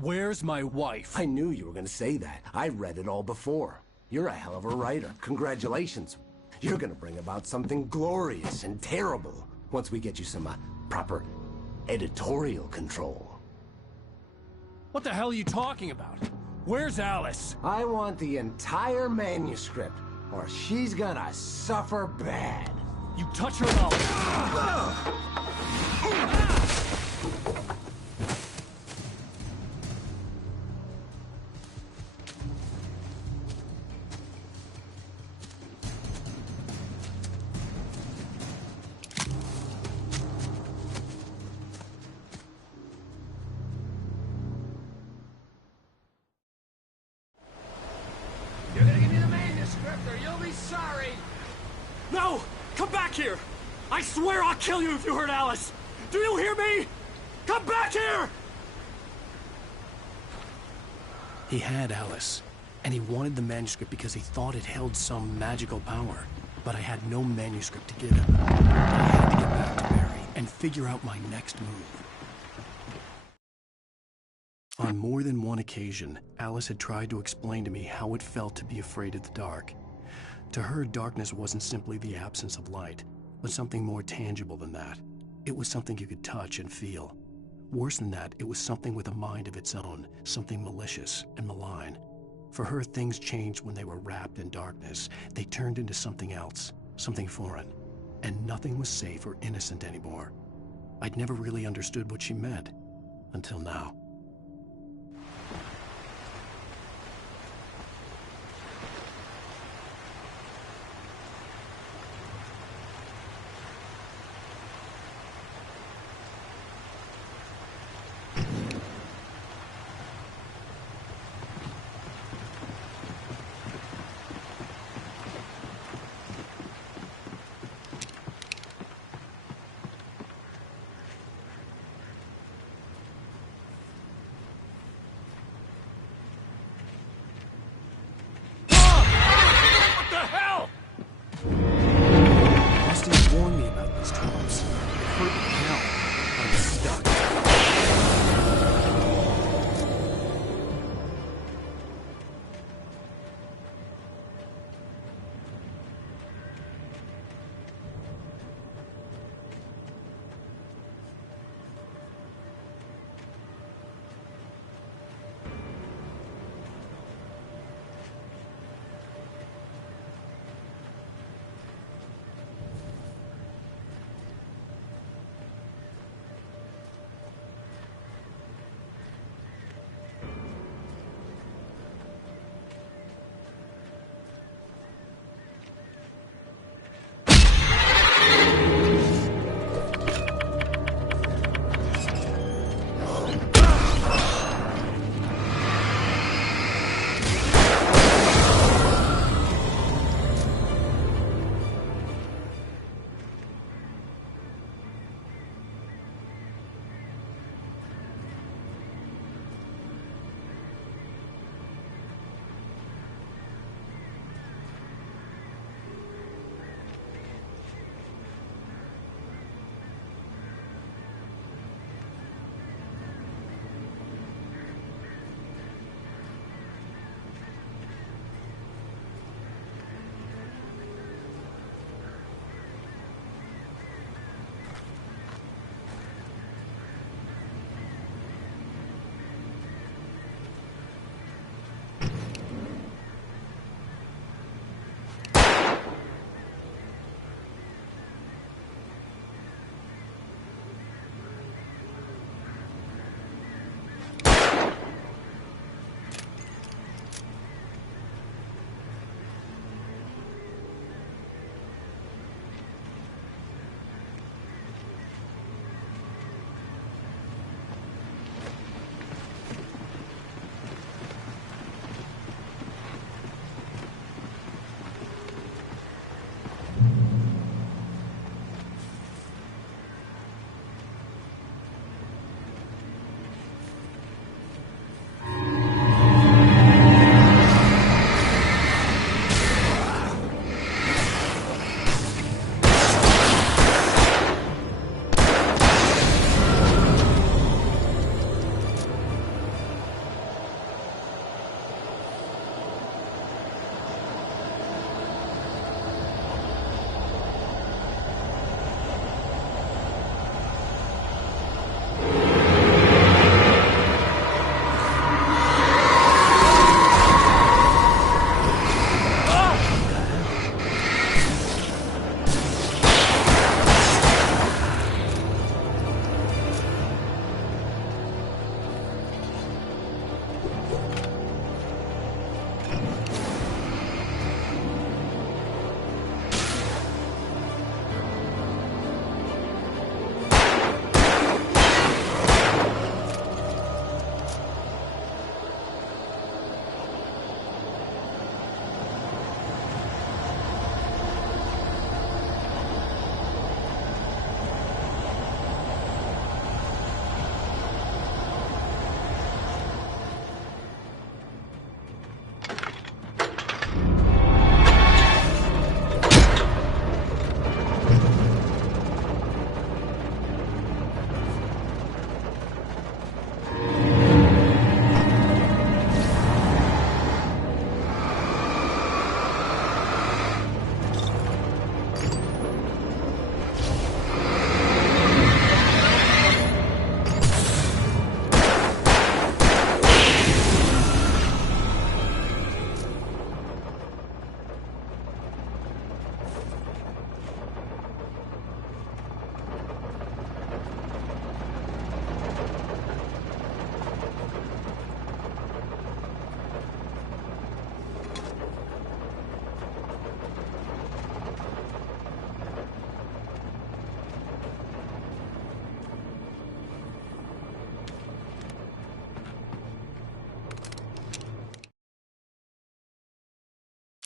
Where's my wife? I knew you were gonna say that. I read it all before. You're a hell of a writer. Congratulations. You're gonna bring about something glorious and terrible once we get you some proper editorial control. What the hell are you talking about? Where's Alice? I want the entire manuscript, or she's gonna suffer bad. You touch her and You're gonna give me the manuscript or you'll be sorry. No! Come back here! I swear I'll kill you if you hurt Alice! Do you hear me? Come back here! He had Alice, and he wanted the manuscript because he thought it held some magical power. But I had no manuscript to give him. I had to get back to Barry and figure out my next move. On more than one occasion, Alice had tried to explain to me how it felt to be afraid of the dark. To her, darkness wasn't simply the absence of light, but something more tangible than that. It was something you could touch and feel. Worse than that, it was something with a mind of its own, something malicious and malign. For her, things changed when they were wrapped in darkness. They turned into something else, something foreign, and nothing was safe or innocent anymore. I'd never really understood what she meant, until now.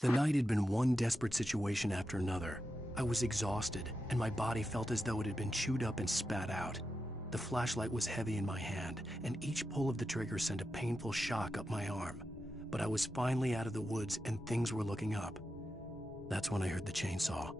The night had been one desperate situation after another. I was exhausted, and my body felt as though it had been chewed up and spat out. The flashlight was heavy in my hand, and each pull of the trigger sent a painful shock up my arm. But I was finally out of the woods, and things were looking up. That's when I heard the chainsaw.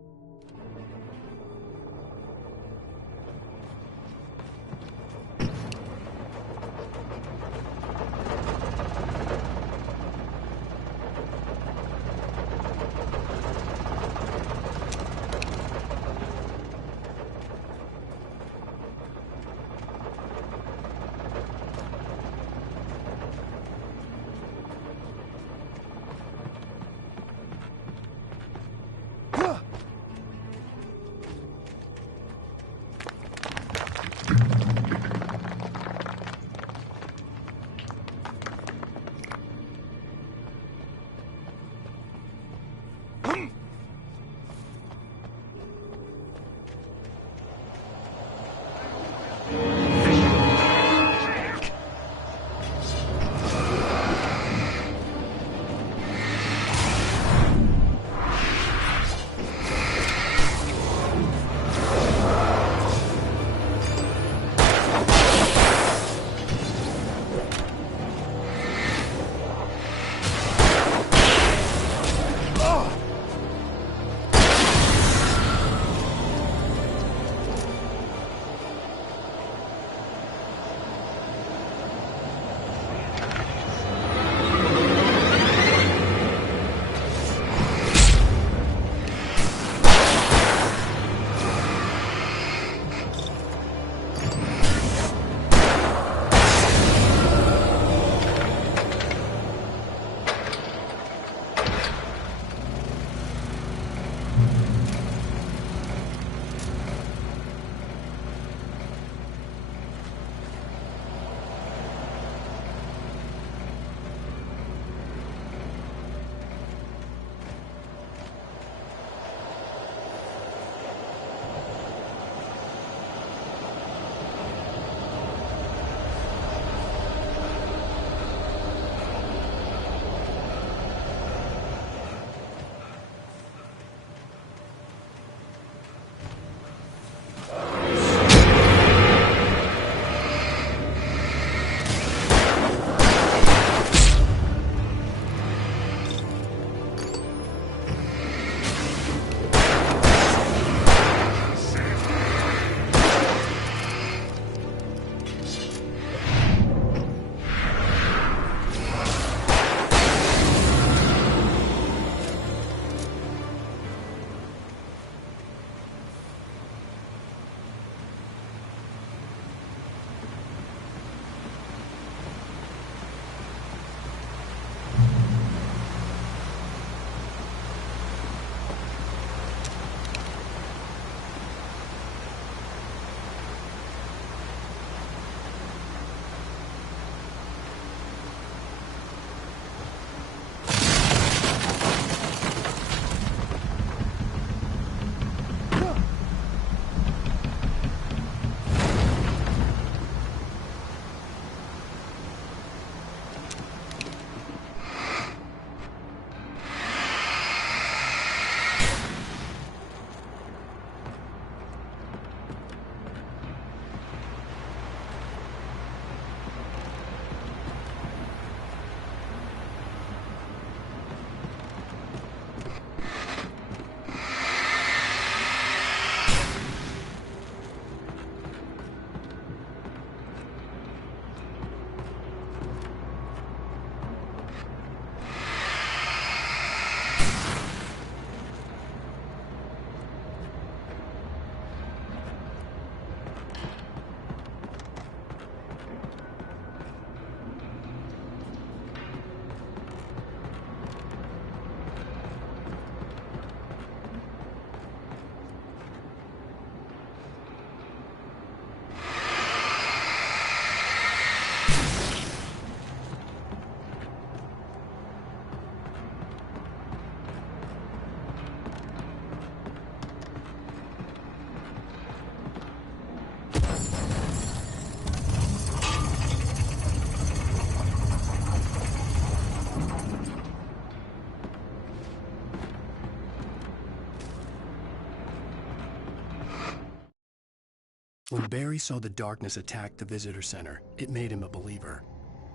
When Barry saw the darkness attack the visitor center, it made him a believer.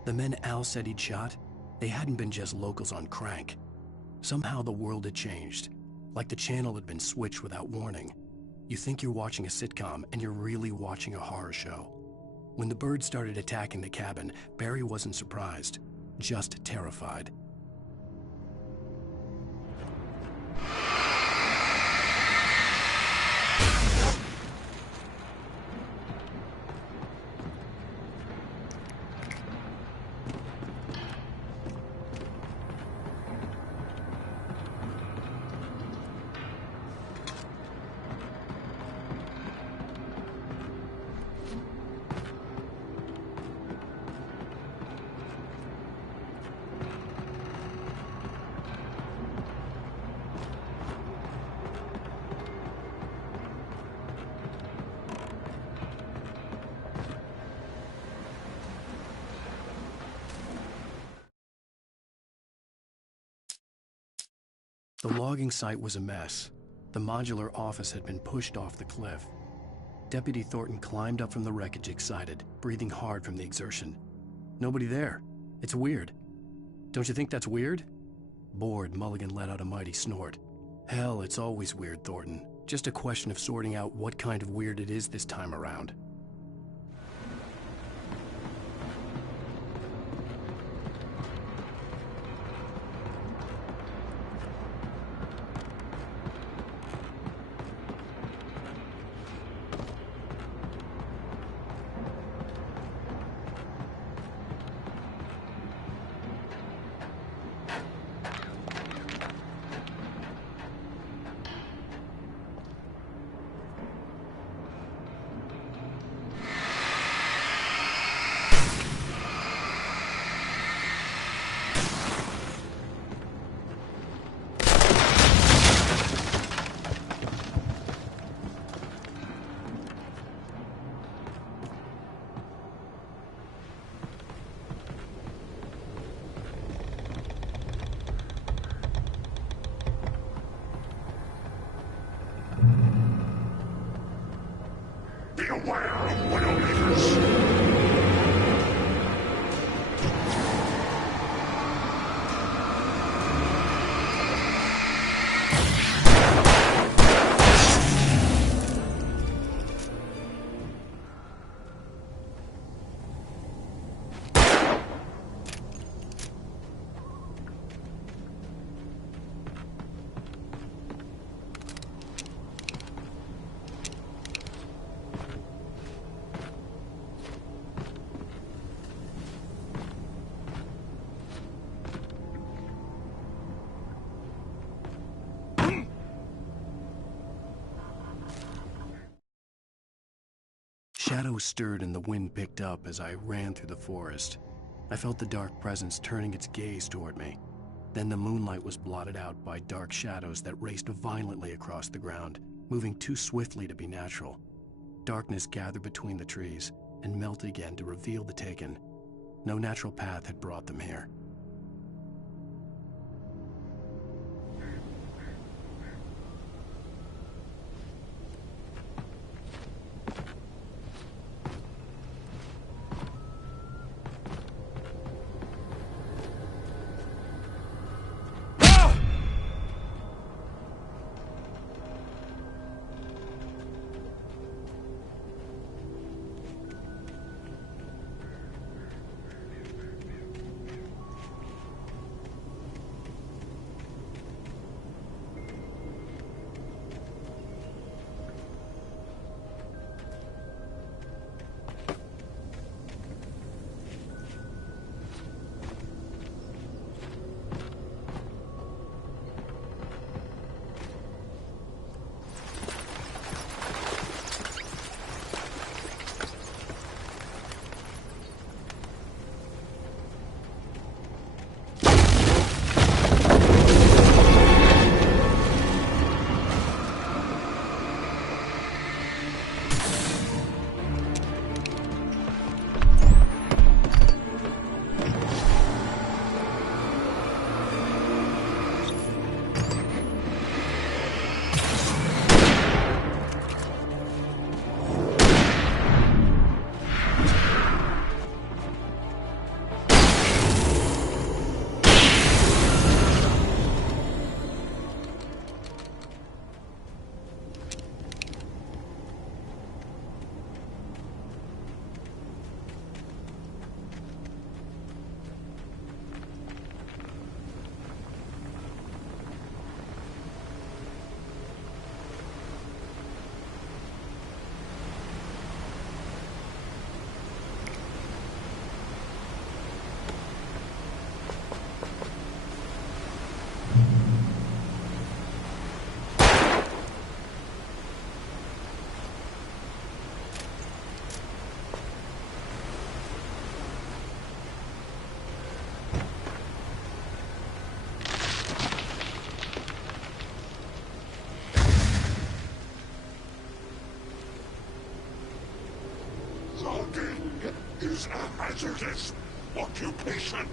The men Al said he'd shot, they hadn't been just locals on crank. Somehow the world had changed, like the channel had been switched without warning. You think you're watching a sitcom, and you're really watching a horror show. When the birds started attacking the cabin, Barry wasn't surprised, just terrified. The logging site was a mess. The modular office had been pushed off the cliff. Deputy Thornton climbed up from the wreckage excited, breathing hard from the exertion. Nobody there. It's weird. Don't you think that's weird? Bored, Mulligan let out a mighty snort. Hell, it's always weird, Thornton. Just a question of sorting out what kind of weird it is this time around. Beware of Widowmakers! Shadows stirred and the wind picked up as I ran through the forest. I felt the dark presence turning its gaze toward me. Then the moonlight was blotted out by dark shadows that raced violently across the ground, moving too swiftly to be natural. Darkness gathered between the trees and melted again to reveal the Taken. No natural path had brought them here. is a hazardous occupation.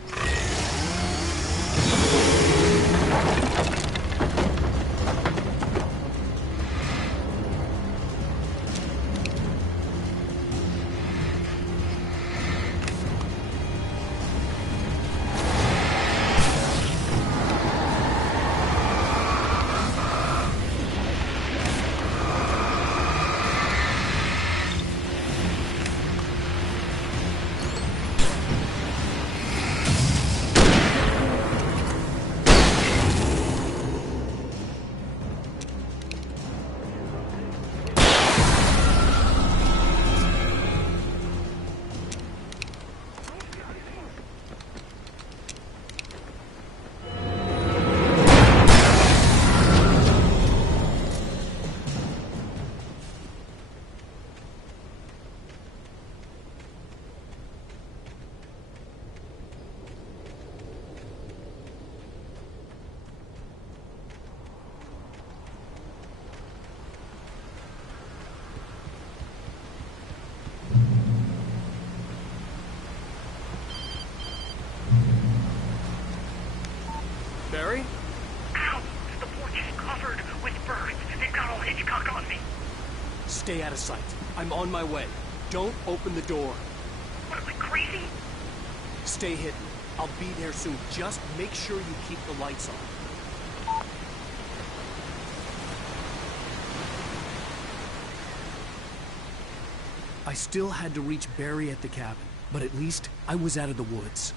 Barry? Ow! The porch is covered with birds. They've got all Hitchcock on me. Stay out of sight. I'm on my way. Don't open the door. What, am I crazy? Stay hidden. I'll be there soon. Just make sure you keep the lights on. I still had to reach Barry at the cabin, but at least I was out of the woods.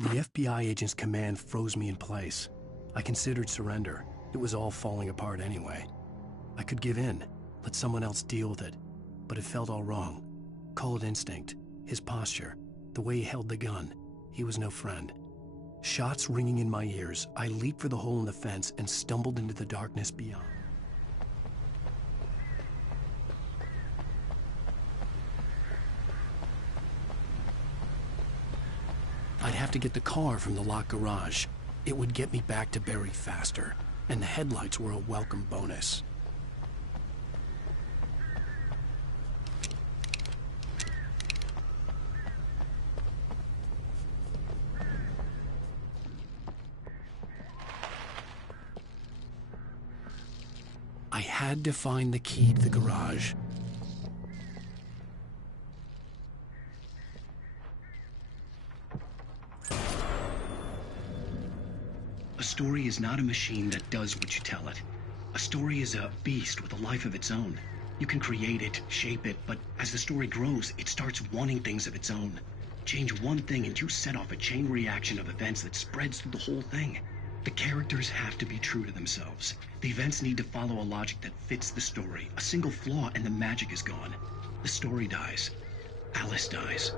The FBI agent's command froze me in place. I considered surrender. It was all falling apart anyway. I could give in, let someone else deal with it, but it felt all wrong. Call it instinct, his posture, the way he held the gun. He was no friend. Shots ringing in my ears, I leaped for the hole in the fence and stumbled into the darkness beyond. I'd have to get the car from the locked garage. It would get me back to Barry faster, and the headlights were a welcome bonus. I had to find the key to the garage. A story is not a machine that does what you tell it. A story is a beast with a life of its own. You can create it, shape it, but as the story grows, it starts wanting things of its own. Change one thing and you set off a chain reaction of events that spreads through the whole thing. The characters have to be true to themselves. The events need to follow a logic that fits the story. A single flaw and the magic is gone. The story dies. Alice dies.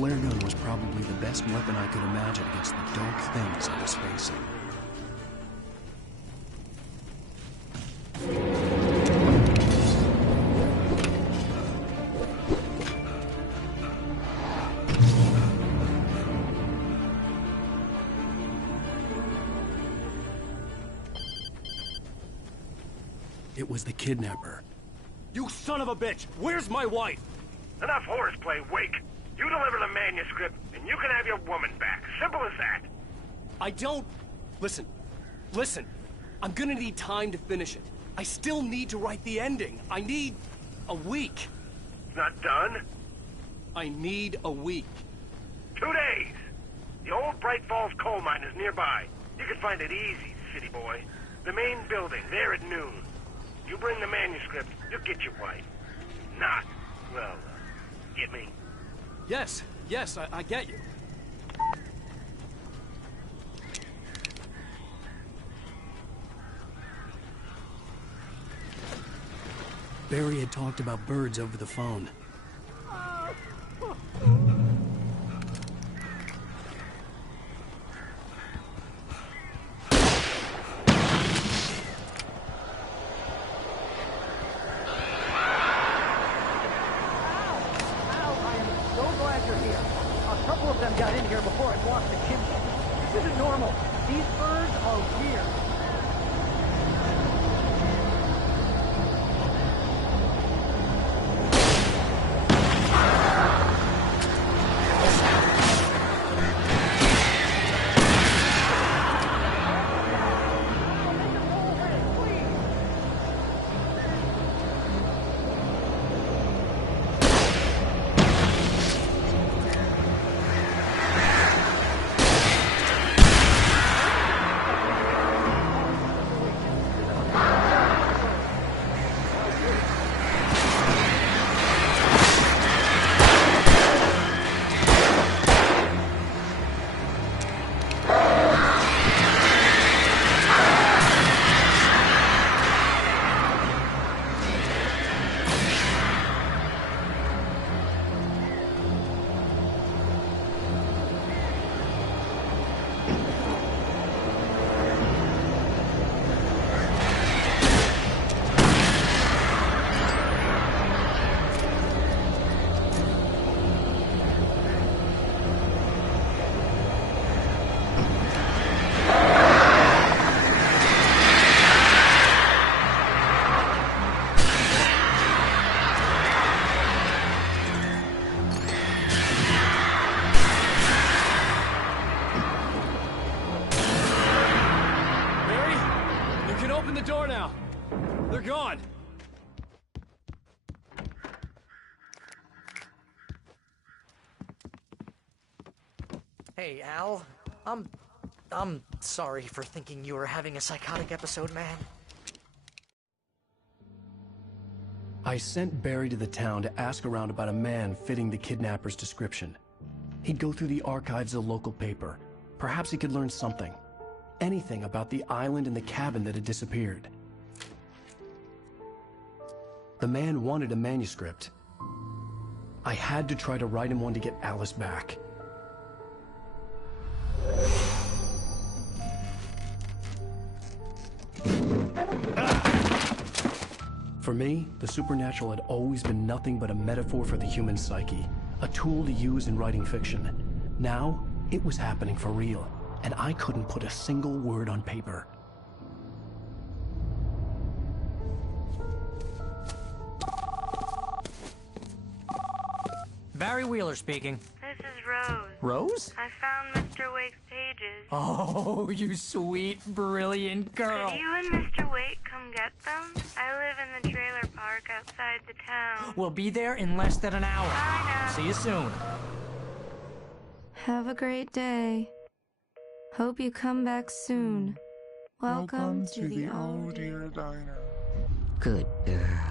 flare gun was probably the best weapon I could imagine against the dark things I was facing. It was the kidnapper. You son of a bitch! Where's my wife? Enough horseplay, Wake. You deliver the manuscript, and you can have your woman back. Simple as that. I don't... Listen. I'm gonna need time to finish it. I still need to write the ending. I need a week. It's not done? I need a week. 2 days. The old Bright Falls coal mine is nearby. You can find it easy, city boy. The main building, there at noon. You bring the manuscript, you'll get your wife. Not, well, get me? Yes, I get you. Barry had talked about birds over the phone. Got in here before I blocked the chimney. This isn't normal. These birds are weird. Hey, Al. I'm sorry for thinking you were having a psychotic episode, man. I sent Barry to the town to ask around about a man fitting the kidnapper's description. He'd go through the archives of the local paper. Perhaps he could learn something. Anything about the island and the cabin that had disappeared. The man wanted a manuscript. I had to try to write him one to get Alice back. For me, the supernatural had always been nothing but a metaphor for the human psyche, a tool to use in writing fiction. Now, it was happening for real, and I couldn't put a single word on paper. Barry Wheeler speaking. This is Rose. Rose? I found Mr. Wake's pages. Oh, you sweet, brilliant girl. Could you and Mr. Wake come get them? I live in the trailer park outside the town. We'll be there in less than an hour. I know. See you soon. Have a great day. Hope you come back soon. Welcome to the Old Dear Diner. Good girl.